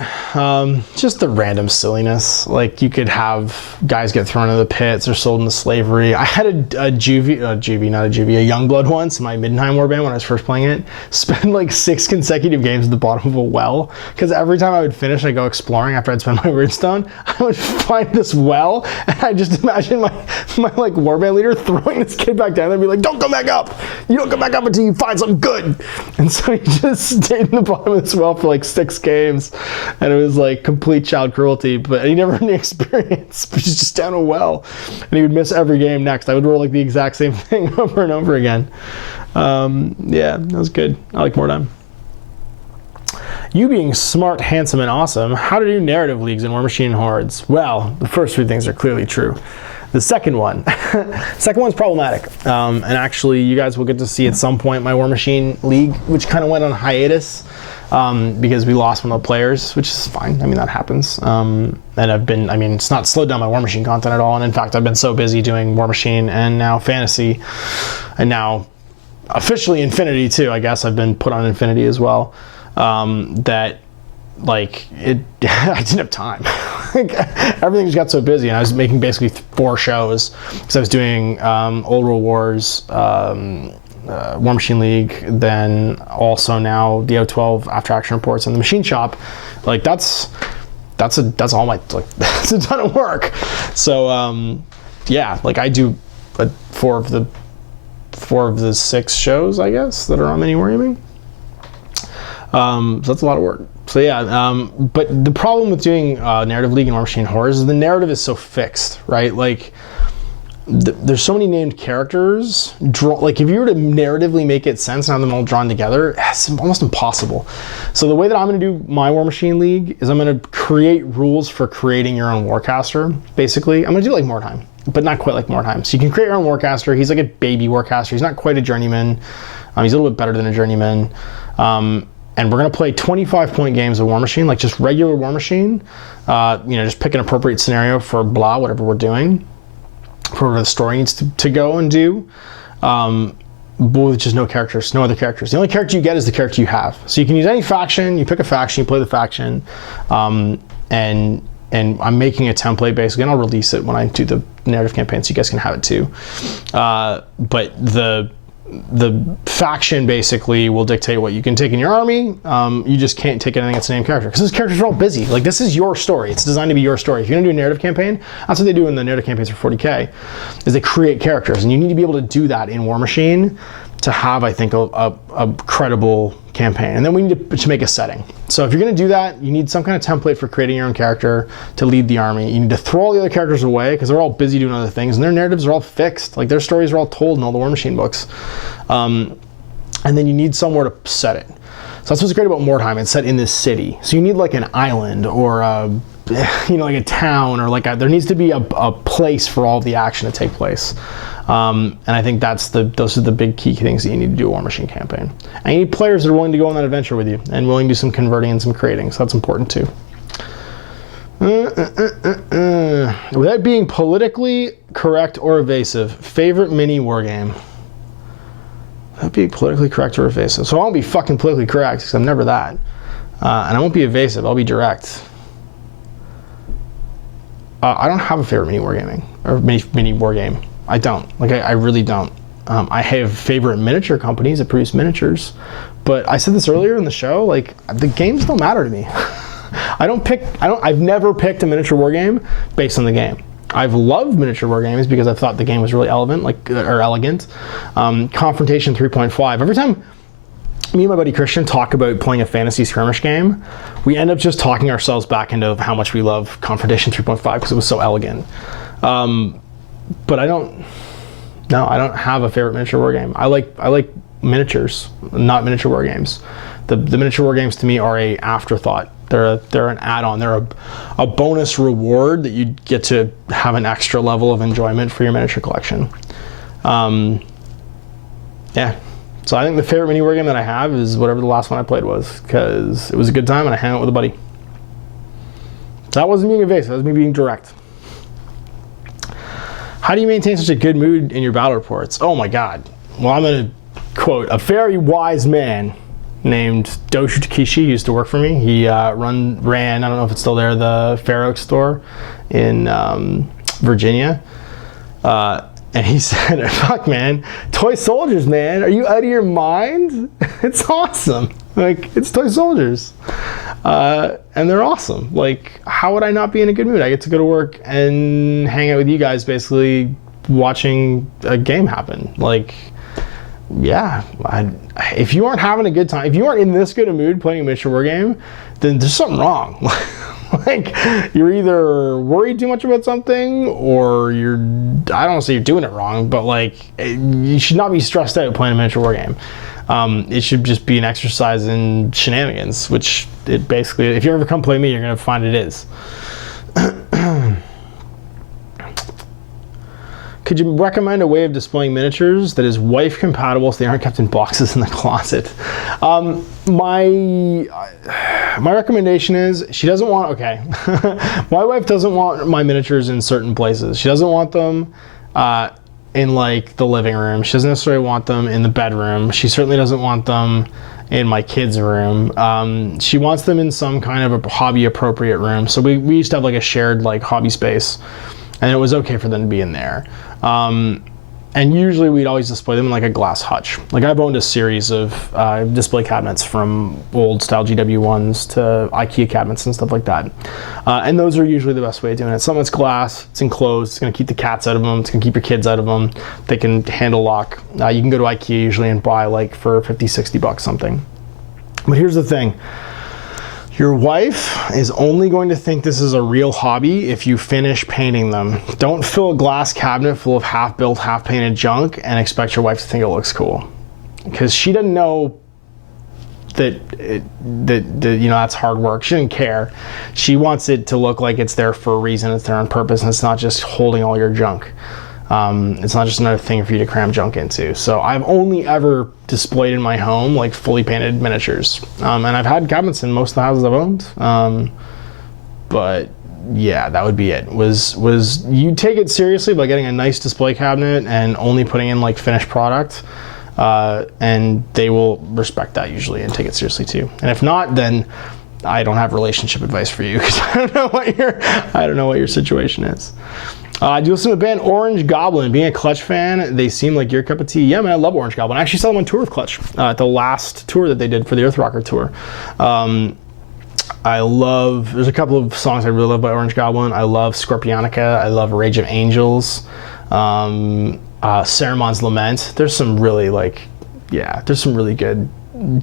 just the random silliness. Like, you could have guys get thrown into the pits or sold into slavery. I had a Youngblood once in my Middenheim warband when I was first playing it. Spend like 6 consecutive games at the bottom of a well, because every time I would finish, I'd go exploring after I'd spend my Weirdstone, I would find this well, and I just imagine my like warband leader throwing this kid back down and be like, don't come back up! You don't come back up until you find something good! And so he just stayed in the bottom of this well for like 6 games, and it was like complete child cruelty, but he never had any experience. But he's just down a well, and he would miss every game next. I would roll like the exact same thing over and over again. Yeah, that was good. I like Mordheim. You being smart, handsome, and awesome, how to do narrative leagues in War Machine Hordes? Well, the first 3 things are clearly true. The second one's problematic. And actually, you guys will get to see at some point my War Machine League, which kind of went on hiatus because we lost one of the players, which is fine. I mean, that happens. And it's not slowed down my War Machine content at all. And in fact, I've been so busy doing War Machine and now Fantasy, and now officially Infinity too. I guess I've been put on Infinity as well. That like I didn't have time. Like, everything just got so busy, and I was making basically 4 shows because I was doing Old World Wars, War Machine League, then also now the O12 After Action Reports and the Machine Shop. Like that's all my, like, that's a ton of work. So yeah, like I do 4 of the 6 shows, I guess, that are on Mini Wargaming. So that's a lot of work. So yeah, but the problem with doing Narrative League and War Machine Horrors is the narrative is so fixed, right? Like there's so many named characters. Like if you were to narratively make it sense and have them all drawn together, it's almost impossible. So the way that I'm going to do my War Machine League is I'm going to create rules for creating your own Warcaster. Basically, I'm going to do like Mordheim, but not quite like Mordheim. So you can create your own Warcaster. He's like a baby Warcaster. He's not quite a journeyman. He's a little bit better than a journeyman. And we're going to play 25-point games of War Machine, like just regular War Machine. Just pick an appropriate scenario for blah, whatever we're doing, for whatever the story needs to go and do. But with just no characters, no other characters. The only character you get is the character you have. So you can use any faction, you pick a faction, you play the faction, and I'm making a template basically, and I'll release it when I do the narrative campaign so you guys can have it too. But the faction basically will dictate what you can take in your army. You just can't take anything that's a named character because those characters are all busy. Like this is your story. It's designed to be your story. If you're gonna do a narrative campaign, that's what they do in the narrative campaigns for 40K, is they create characters, and you need to be able to do that in War Machine to have, I think, a credible campaign. And then we need to make a setting. So if you're gonna do that, you need some kind of template for creating your own character to lead the army. You need to throw all the other characters away because they're all busy doing other things, and their narratives are all fixed. Like their stories are all told in all the War Machine books. And then you need somewhere to set it. So that's what's great about Mordheim. It's set in this city. So you need like an island or like a town, or like there needs to be a place for all of the action to take place. And I think those are the big key things that you need to do a War Machine campaign. And you need players that are willing to go on that adventure with you and willing to do some converting and some creating. So that's important too. Without being politically correct or evasive, favorite mini war game. Without being politically correct or evasive. So I won't be fucking politically correct because I'm never that. And I won't be evasive. I'll be direct. I don't have a favorite mini wargaming or mini war game. I don't. Like I really don't. I have favorite miniature companies that produce miniatures, but I said this earlier in the show. Like the games don't matter to me. I've never picked a miniature war game based on the game. I've loved miniature war games because I thought the game was really elegant. Confrontation 3.5. Every time me and my buddy Christian talk about playing a fantasy skirmish game, we end up just talking ourselves back into how much we love Confrontation 3.5 because it was so elegant. But I don't have a favorite miniature war game. I like miniatures, not miniature war games. The miniature war games to me are a afterthought. They're an add-on. They're a bonus reward that you get to have an extra level of enjoyment for your miniature collection. Yeah. So I think the favorite mini war game that I have is whatever the last one I played was, because it was a good time and I hung out with a buddy. So that wasn't being evasive. That was me being direct. How do you maintain such a good mood in your battle reports? Oh my God. Well, I'm going to quote a very wise man named Doshu Takeshi. He used to work for me. He ran, I don't know if it's still there, the Fair Oaks store in Virginia. And he said, fuck man, toy soldiers, man. Are you out of your mind? It's awesome. Like, it's toy soldiers. And they're awesome. Like, how would I not be in a good mood? I get to go to work and hang out with you guys basically watching a game happen. Like, yeah, if you aren't having a good time, if you aren't in this good a mood playing a miniature war game, then there's something wrong. Like, you're either worried too much about something, or I don't want to say you're doing it wrong, but like, you should not be stressed out playing a miniature war game. It should just be an exercise in shenanigans, which it basically, if you ever come play me, you're going to find it is. Could you recommend a way of displaying miniatures that is wife compatible so they aren't kept in boxes in the closet? My recommendation is she doesn't want, okay. My wife doesn't want my miniatures in certain places. She doesn't want them in like the living room. She doesn't necessarily want them in the bedroom. She certainly doesn't want them in my kids' room. She wants them in some kind of a hobby appropriate room. So we used to have like a shared like hobby space, and it was okay for them to be in there. And usually we'd always display them in like a glass hutch. Like I've owned a series of display cabinets from old style GW ones to IKEA cabinets and stuff like that. And those are usually the best way of doing it. Something that's glass, it's enclosed, it's gonna keep the cats out of them, it's gonna keep your kids out of them. They can handle lock. You can go to IKEA usually and buy like for 50, 60 bucks something. But here's the thing. Your wife is only going to think this is a real hobby if you finish painting them. Don't fill a glass cabinet full of half-built, half-painted junk and expect your wife to think it looks cool. Because she doesn't know that you know, that's hard work. She doesn't care. She wants it to look like it's there for a reason, it's there on purpose, and it's not just holding all your junk. It's not just another thing for you to cram junk into. So I've only ever displayed in my home like fully painted miniatures. And I've had cabinets in most of the houses I've owned. But yeah, that would be it. Was you take it seriously by getting a nice display cabinet and only putting in like finished product, and they will respect that usually and take it seriously too. And if not, then I don't have relationship advice for you because I don't know what your situation is. Do you listen to the band Orange Goblin? Being a Clutch fan, they seem like your cup of tea. Yeah, man, I love Orange Goblin. I actually saw them on tour with Clutch at the last tour that they did for the Earthrocker tour. There's a couple of songs I really love by Orange Goblin. I love Scorpionica. I love Rage of Angels. Saramon's Lament. There's some really there's some really good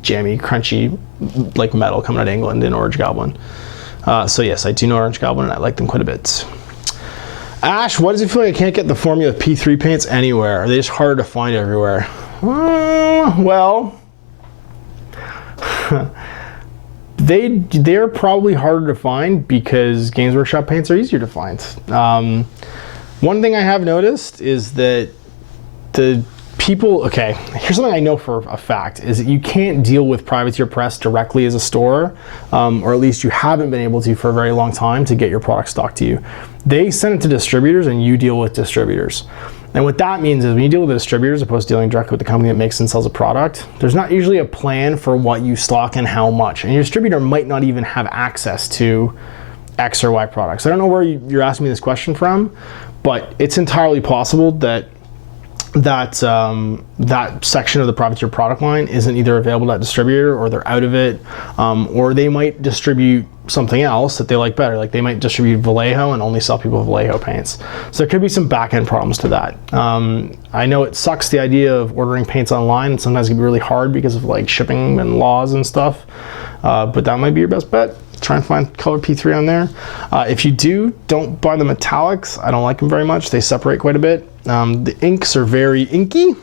jammy, crunchy like metal coming out of England in Orange Goblin. So yes, I do know Orange Goblin and I like them quite a bit. Ash, why does it feel like I can't get the Formula P3 paints anywhere? Are they just harder to find everywhere? Well, they're probably harder to find because Games Workshop paints are easier to find. One thing I have noticed is that here's something I know for a fact, is that you can't deal with privateer press directly as a store, or at least you haven't been able to for a very long time to get your product stocked to you. They send it to distributors and you deal with distributors. And what that means is when you deal with the distributors, opposed to dealing directly with the company that makes and sells a product, there's not usually a plan for what you stock and how much. And your distributor might not even have access to X or Y products. I don't know where you're asking me this question from, but it's entirely possible that section of the privateer product line isn't either available to that distributor, or they're out of it, or they might distribute something else that they like better. Like they might distribute Vallejo and only sell people Vallejo paints. So there could be some back-end problems to that. I know it sucks, the idea of ordering paints online, and sometimes it can be really hard because of like shipping and laws and stuff, but that might be your best bet. Try and find color P3 on there. If you do, don't buy the metallics. I don't like them very much. They separate quite a bit. The inks are very inky.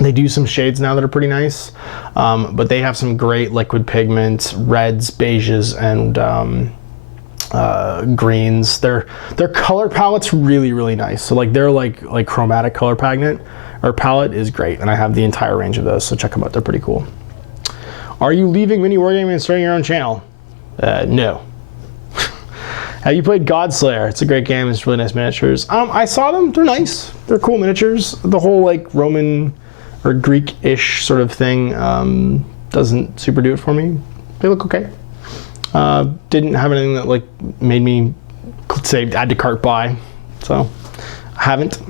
They do some shades now that are pretty nice, but they have some great liquid pigments, reds, beiges, and greens. Their color palette's really, really nice. So like their like chromatic color palette is great, and I have the entire range of those, so check them out. They're pretty cool. Are you leaving mini wargaming and starting your own channel? No. Have you played Godslayer? It's a great game. It's really nice miniatures. I saw them. They're nice. They're cool miniatures. The whole like Roman or Greek-ish sort of thing doesn't super do it for me. They look okay. Didn't have anything that like made me say add to cart buy. So I haven't.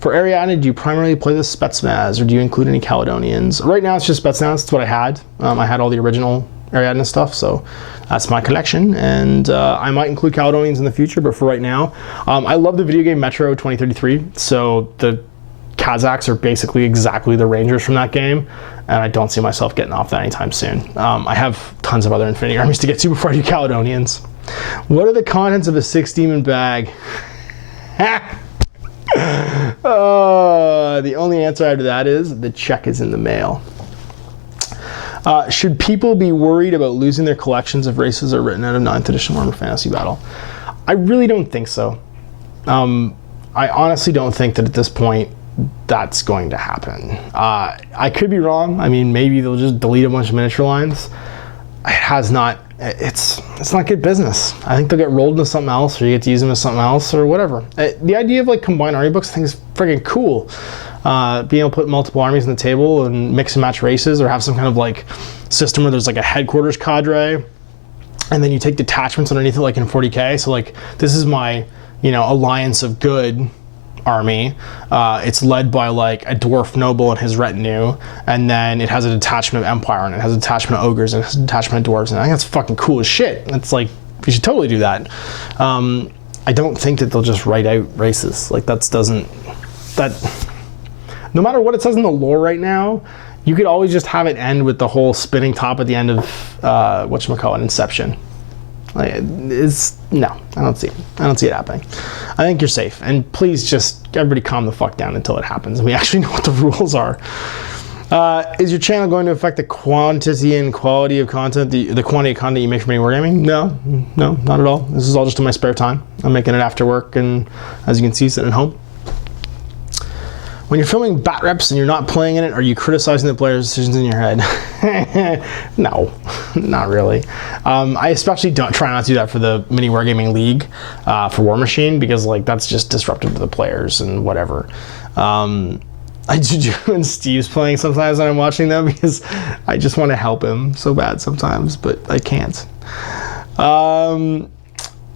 For Ariadne, do you primarily play the Spetsnaz, or do you include any Caledonians? Right now it's just Spetsnaz. That's what I had. I had all the original Ariadne stuff, so that's my collection, and I might include Caledonians in the future, but for right now, I love the video game Metro 2033, so the Kazakhs are basically exactly the Rangers from that game, and I don't see myself getting off that anytime soon. I have tons of other Infinity Armies to get to before I do Caledonians. What are the contents of a 6-demon bag? The only answer I have to that is the check is in the mail. Should people be worried about losing their collections if races are written out of 9th edition Warhammer Fantasy Battle? I really don't think so. I honestly don't think that at this point that's going to happen. I could be wrong. I mean, maybe they'll just delete a bunch of miniature lines. It has not it's not good business. I think they'll get rolled into something else, or you get to use them as something else, or whatever. The idea of like combined army books I think is friggin' cool. Being able to put multiple armies on the table and mix and match races, or have some kind of like system where there's like a headquarters cadre, and then you take detachments underneath it, like in 40k. So like, this is my, alliance of good army. It's led by like a dwarf noble and his retinue, and then it has a detachment of empire, and it has a detachment of ogres, and it has a detachment of dwarves, and I think that's fucking cool as shit. It's like, you should totally do that. I don't think that they'll just write out races. Like, no matter what it says in the lore right now, you could always just have it end with the whole spinning top at the end of whatchamacallit, Inception. Like, no, I don't see it happening. I think you're safe, and please just everybody calm the fuck down until it happens and we actually know what the rules are. Is your channel going to affect the quantity and quality of content, the quantity of content you make from any wargaming? No, not at all. This is all just in my spare time. I'm making it after work, and as you can see, sitting at home. When you're filming bat reps and you're not playing in it, are you criticizing the player's decisions in your head? No, not really. I especially try not to do that for the mini wargaming league for War Machine, because like that's just disruptive to the players and whatever. I do when Steve's playing sometimes when I'm watching them, because I just want to help him so bad sometimes, but I can't.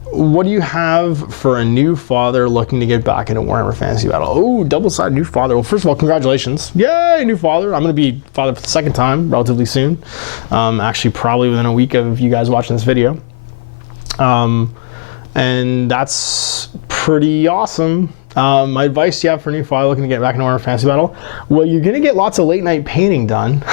What do you have for a new father looking to get back into Warhammer Fantasy Battle? Oh, double-sided new father. Well, first of all, congratulations. Yay, new father. I'm going to be father for the second time relatively soon. Actually, probably within a week of you guys watching this video. And that's pretty awesome. My advice you have for a new father looking to get back into Warhammer Fantasy Battle? Well, you're going to get lots of late-night painting done.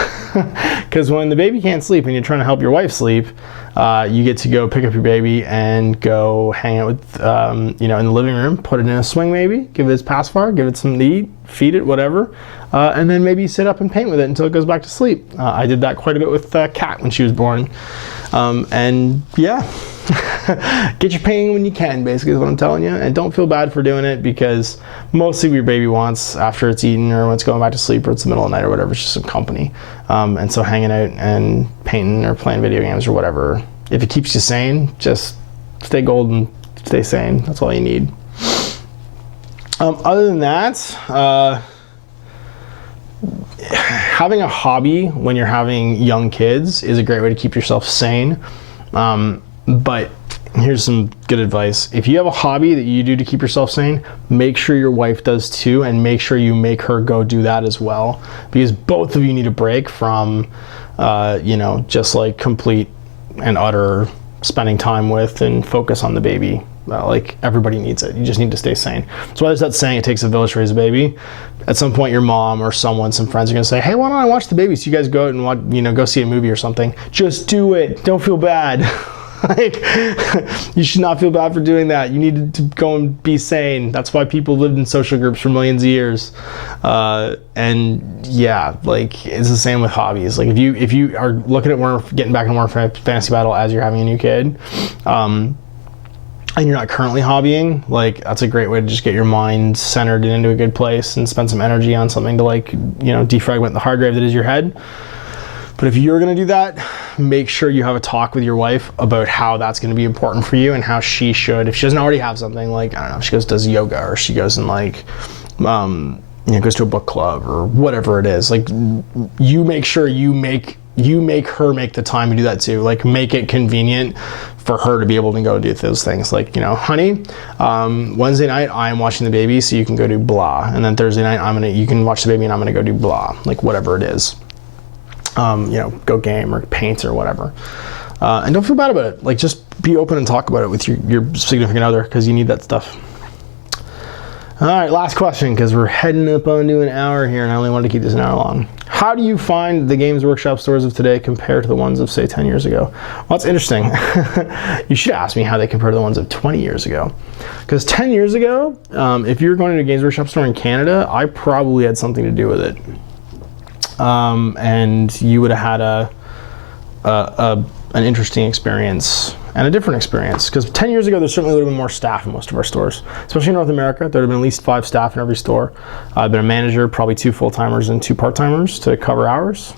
Because when the baby can't sleep and you're trying to help your wife sleep, you get to go pick up your baby and go hang out with, in the living room, put it in a swing maybe, give it its pacifier, give it something to eat, feed it, whatever, and then maybe sit up and paint with it until it goes back to sleep. I did that quite a bit with Kat when she was born. And yeah, get your painting when you can, basically is what I'm telling you. And don't feel bad for doing it, because mostly what your baby wants after it's eaten or when it's going back to sleep or it's the middle of the night or whatever, it's just some company. And so hanging out and painting or playing video games or whatever, if it keeps you sane, just stay golden, stay sane. That's all you need. Other than that, having a hobby when you're having young kids is a great way to keep yourself sane. But here's some good advice. If you have a hobby that you do to keep yourself sane, make sure your wife does too, and make sure you make her go do that as well, because both of you need a break from, just like complete and utter spending time with and focus on the baby. Like, everybody needs it. You just need to stay sane. So why is that saying it takes a village to raise a baby? At some point your mom or someone, some friends are gonna say, hey, why don't I watch the baby? So you guys go out and watch, go see a movie or something. Just do it. Don't feel bad. Like, you should not feel bad for doing that. You need to go and be sane. That's why people lived in social groups for millions of years. And yeah, like, it's the same with hobbies. Like, if you are looking at getting back into Warhammer Fantasy Battle as you're having a new kid, and you're not currently hobbying, like, that's a great way to just get your mind centered and into a good place and spend some energy on something to, like, defragment the hard drive that is your head. But if you're gonna do that, make sure you have a talk with your wife about how that's gonna be important for you, and how she should, if she doesn't already have something, like, I don't know, if she does yoga, or she goes and like, goes to a book club or whatever it is, like, you make sure you make her make the time to do that too. Like, make it convenient for her to be able to go do those things. Like, honey, Wednesday night I'm watching the baby, so you can go do blah, and then Thursday night you can watch the baby and I'm gonna go do blah, like, whatever it is. Go game or paint or whatever. And don't feel bad about it. Like, just be open and talk about it with your significant other, because you need that stuff. All right, last question, because we're heading up onto an hour here, and I only wanted to keep this an hour long. How do you find the Games Workshop stores of today compared to the ones of, say, 10 years ago? Well, that's interesting. You should ask me how they compare to the ones of 20 years ago. Because 10 years ago, if you were going to a Games Workshop store in Canada, I probably had something to do with it. And you would have had an interesting experience and a different experience, because 10 years ago there certainly would have been more staff in most of our stores, especially in North America. There would have been at least 5 staff in every store. I've been a manager, probably 2 full-timers and 2 part-timers to cover hours.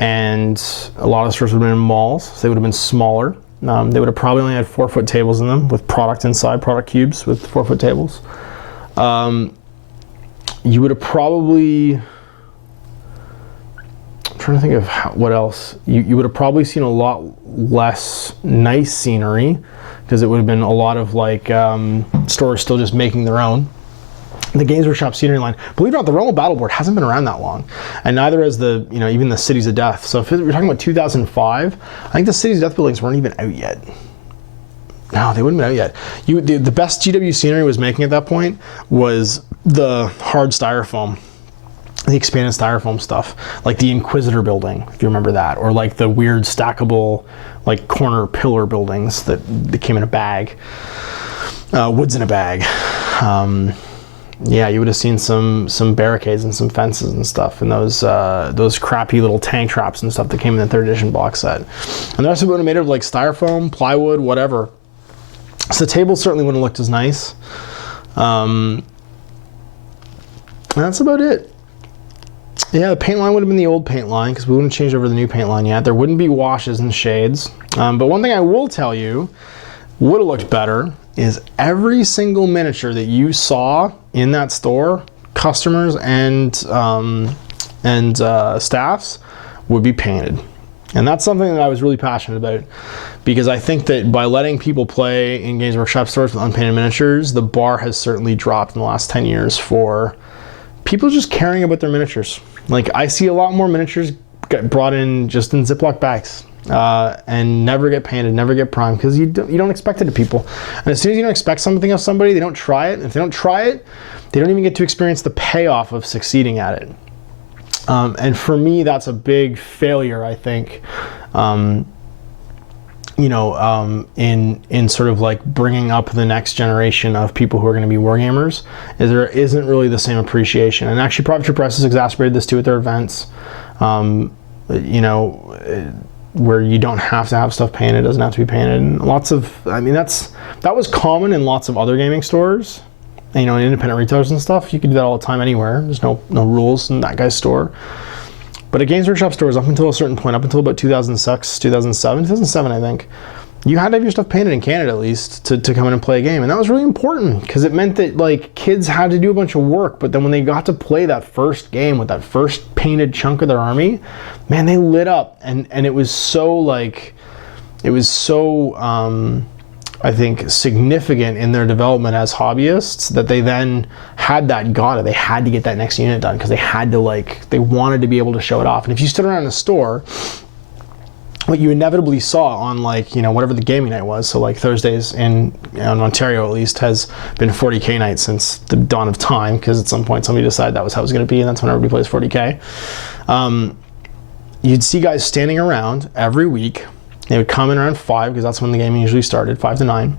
and a lot of stores would have been in malls, so they would have been smaller. They would have probably only had 4-foot tables in them with product inside, product cubes with 4-foot tables. You would have probably, I'm trying to think of what else. You would have probably seen a lot less nice scenery, because it would have been a lot of like stores still just making their own. The Games Workshop scenery line, believe it or not, the Realm of Battleboard hasn't been around that long, and neither has the, even the Cities of Death. So if we're talking about 2005, I think the Cities of Death buildings weren't even out yet. No, they wouldn't have been out yet. The best GW scenery was making at that point was the hard styrofoam, the expanded styrofoam stuff, like the Inquisitor building, if you remember that, or like the weird stackable, like corner pillar buildings that came in a bag, woods in a bag. Yeah, you would have seen some barricades and some fences and stuff, and those crappy little tank traps and stuff that came in the 3rd edition box set. And the rest of it would have made of like styrofoam, plywood, whatever. So the tables certainly wouldn't have looked as nice. And that's about it. Yeah, the paint line would have been the old paint line, because we wouldn't change over the new paint line yet. There wouldn't be washes and shades. But one thing I will tell you would have looked better is every single miniature that you saw in that store, customers and staffs, would be painted. And that's something that I was really passionate about, because I think that by letting people play in Games Workshop stores with unpainted miniatures, the bar has certainly dropped in the last 10 years for people just caring about their miniatures. Like, I see a lot more miniatures get brought in just in Ziploc bags. And never get painted, never get primed, because you don't expect it of people. And as soon as you don't expect something of somebody, they don't try it. And if they don't try it, they don't even get to experience the payoff of succeeding at it. And for me, that's a big failure, I think, in sort of like bringing up the next generation of people who are going to be wargamers, is there isn't really the same appreciation. And actually, Private Press has exacerbated this too at their events. Where you don't have to have stuff painted, it doesn't have to be painted. And that was common in lots of other gaming stores, in independent retailers and stuff. You could do that all the time anywhere. There's no rules in that guy's store. But at Games Workshop stores, up until a certain point, up until about 2006, 2007, I think, you had to have your stuff painted in Canada at least to come in and play a game. And that was really important, because it meant that like kids had to do a bunch of work, but then when they got to play that first game with that first painted chunk of their army, man, they lit up. And it was so I think significant in their development as hobbyists that they then had that they had to get that next unit done, because they wanted to be able to show it off. And if you stood around in a store, what you inevitably saw on whatever the gaming night was, so like Thursdays in Ontario at least has been 40K night since the dawn of time, because at some point somebody decided that was how it was going to be, and that's when everybody plays 40K. You'd see guys standing around every week. They would come in around 5, because that's when the gaming usually started, 5 to 9,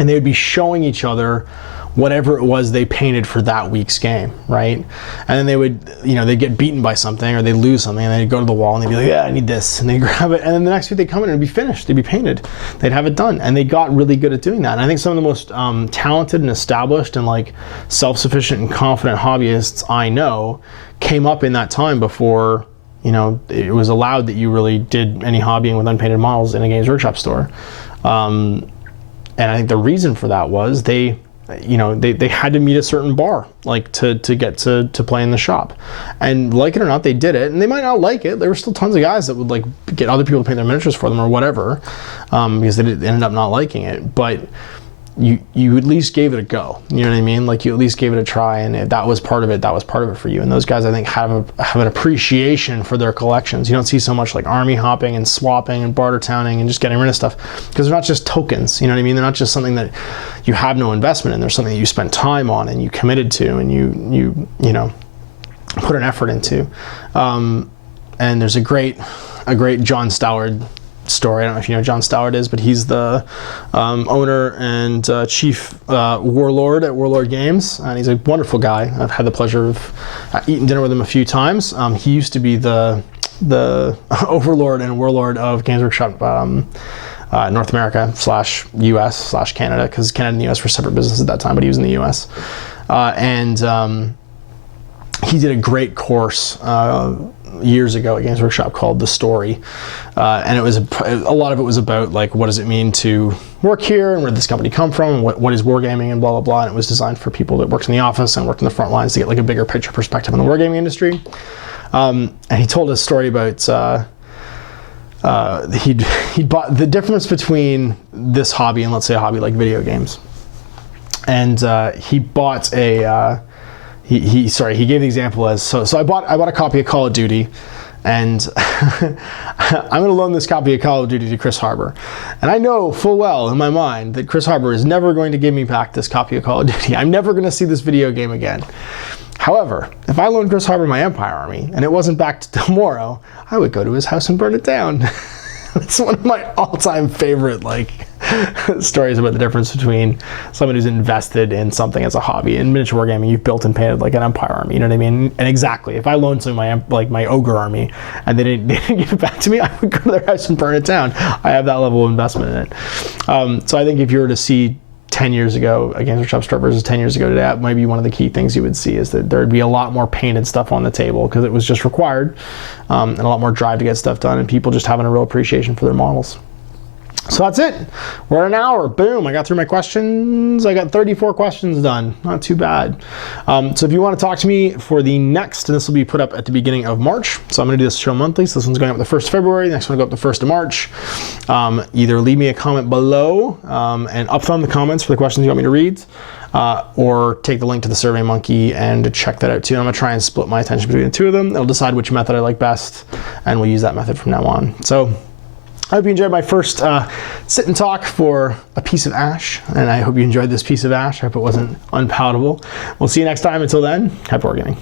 and they would be showing each other whatever it was they painted for that week's game, right? And then they would, they'd get beaten by something, or they'd lose something, and they'd go to the wall and they'd be like, yeah, I need this, and they'd grab it, and then the next week they'd come in and it'd be finished, they'd be painted, they'd have it done, and they got really good at doing that. And I think some of the most talented and established and like self-sufficient and confident hobbyists I know came up in that time before it was allowed that you really did any hobbying with unpainted models in a Games Workshop store. And I think the reason for that was they had to meet a certain bar, like to get to play in the shop. And like it or not, they did it. And they might not like it. There were still tons of guys that would like get other people to paint their miniatures for them or whatever, because they ended up not liking it. But you at least gave it a go. You know what I mean? Like, you at least gave it a try, and if that was part of it, that was part of it for you. And those guys, I think, have an appreciation for their collections. You don't see so much like army hopping and swapping and barter towning and just getting rid of stuff, because they're not just tokens. You know what I mean? They're not just something that you have no investment in. They're something that you spent time on and you committed to, and you put an effort into. And there's a great John Stallard story. I don't know if you know who John Stallard is, but he's the owner and chief warlord at Warlord Games, and he's a wonderful guy. I've had the pleasure of eating dinner with him a few times. He used to be the overlord and warlord of Games Workshop North America / US / Canada, because Canada and the US were separate businesses at that time, but he was in the US. And he did a great course years ago at Games Workshop called The Story, and it was a lot of it was about like what does it mean to work here and where did this company come from and what is wargaming and blah blah blah. And it was designed for people that worked in the office and worked in the front lines to get like a bigger picture perspective on the wargaming industry. And he told a story about he bought the difference between this hobby and let's say a hobby like video games. And he bought a he gave the example as so I bought a copy of Call of Duty, and I'm going to loan this copy of Call of Duty to Chris Harbour. And I know full well in my mind that Chris Harbour is never going to give me back this copy of Call of Duty. I'm never going to see this video game again. However, if I loaned Chris Harbour my Empire army and it wasn't back to tomorrow, I would go to his house and burn it down. It's one of my all-time favorite stories about the difference between someone who's invested in something as a hobby. In miniature wargaming, you've built and painted like an Empire army, you know what I mean? And exactly, if I loaned someone my Ogre army and they didn't give it back to me, I would go to their house and burn it down. I have that level of investment in it. So I think if you were to see 10 years ago, a Games Workshop store versus 10 years ago today, that might be one of the key things you would see is that there'd be a lot more painted stuff on the table because it was just required, and a lot more drive to get stuff done, and people just having a real appreciation for their models. So that's it. We're at an hour. Boom. I got through my questions. I got 34 questions done. Not too bad. So if you want to talk to me for the next, and this will be put up at the beginning of March. So I'm going to do this show monthly. So this one's going up the 1st of February. The next one will go up the 1st of March. Either leave me a comment below and up thumb the comments for the questions you want me to read. Or take the link to the SurveyMonkey and check that out too. I'm going to try and split my attention between the two of them. It'll decide which method I like best, and we'll use that method from now on. So I hope you enjoyed my first sit and talk for a piece of ash, and I hope you enjoyed this piece of ash. I hope it wasn't unpalatable. We'll see you next time. Until then, happy wargaming.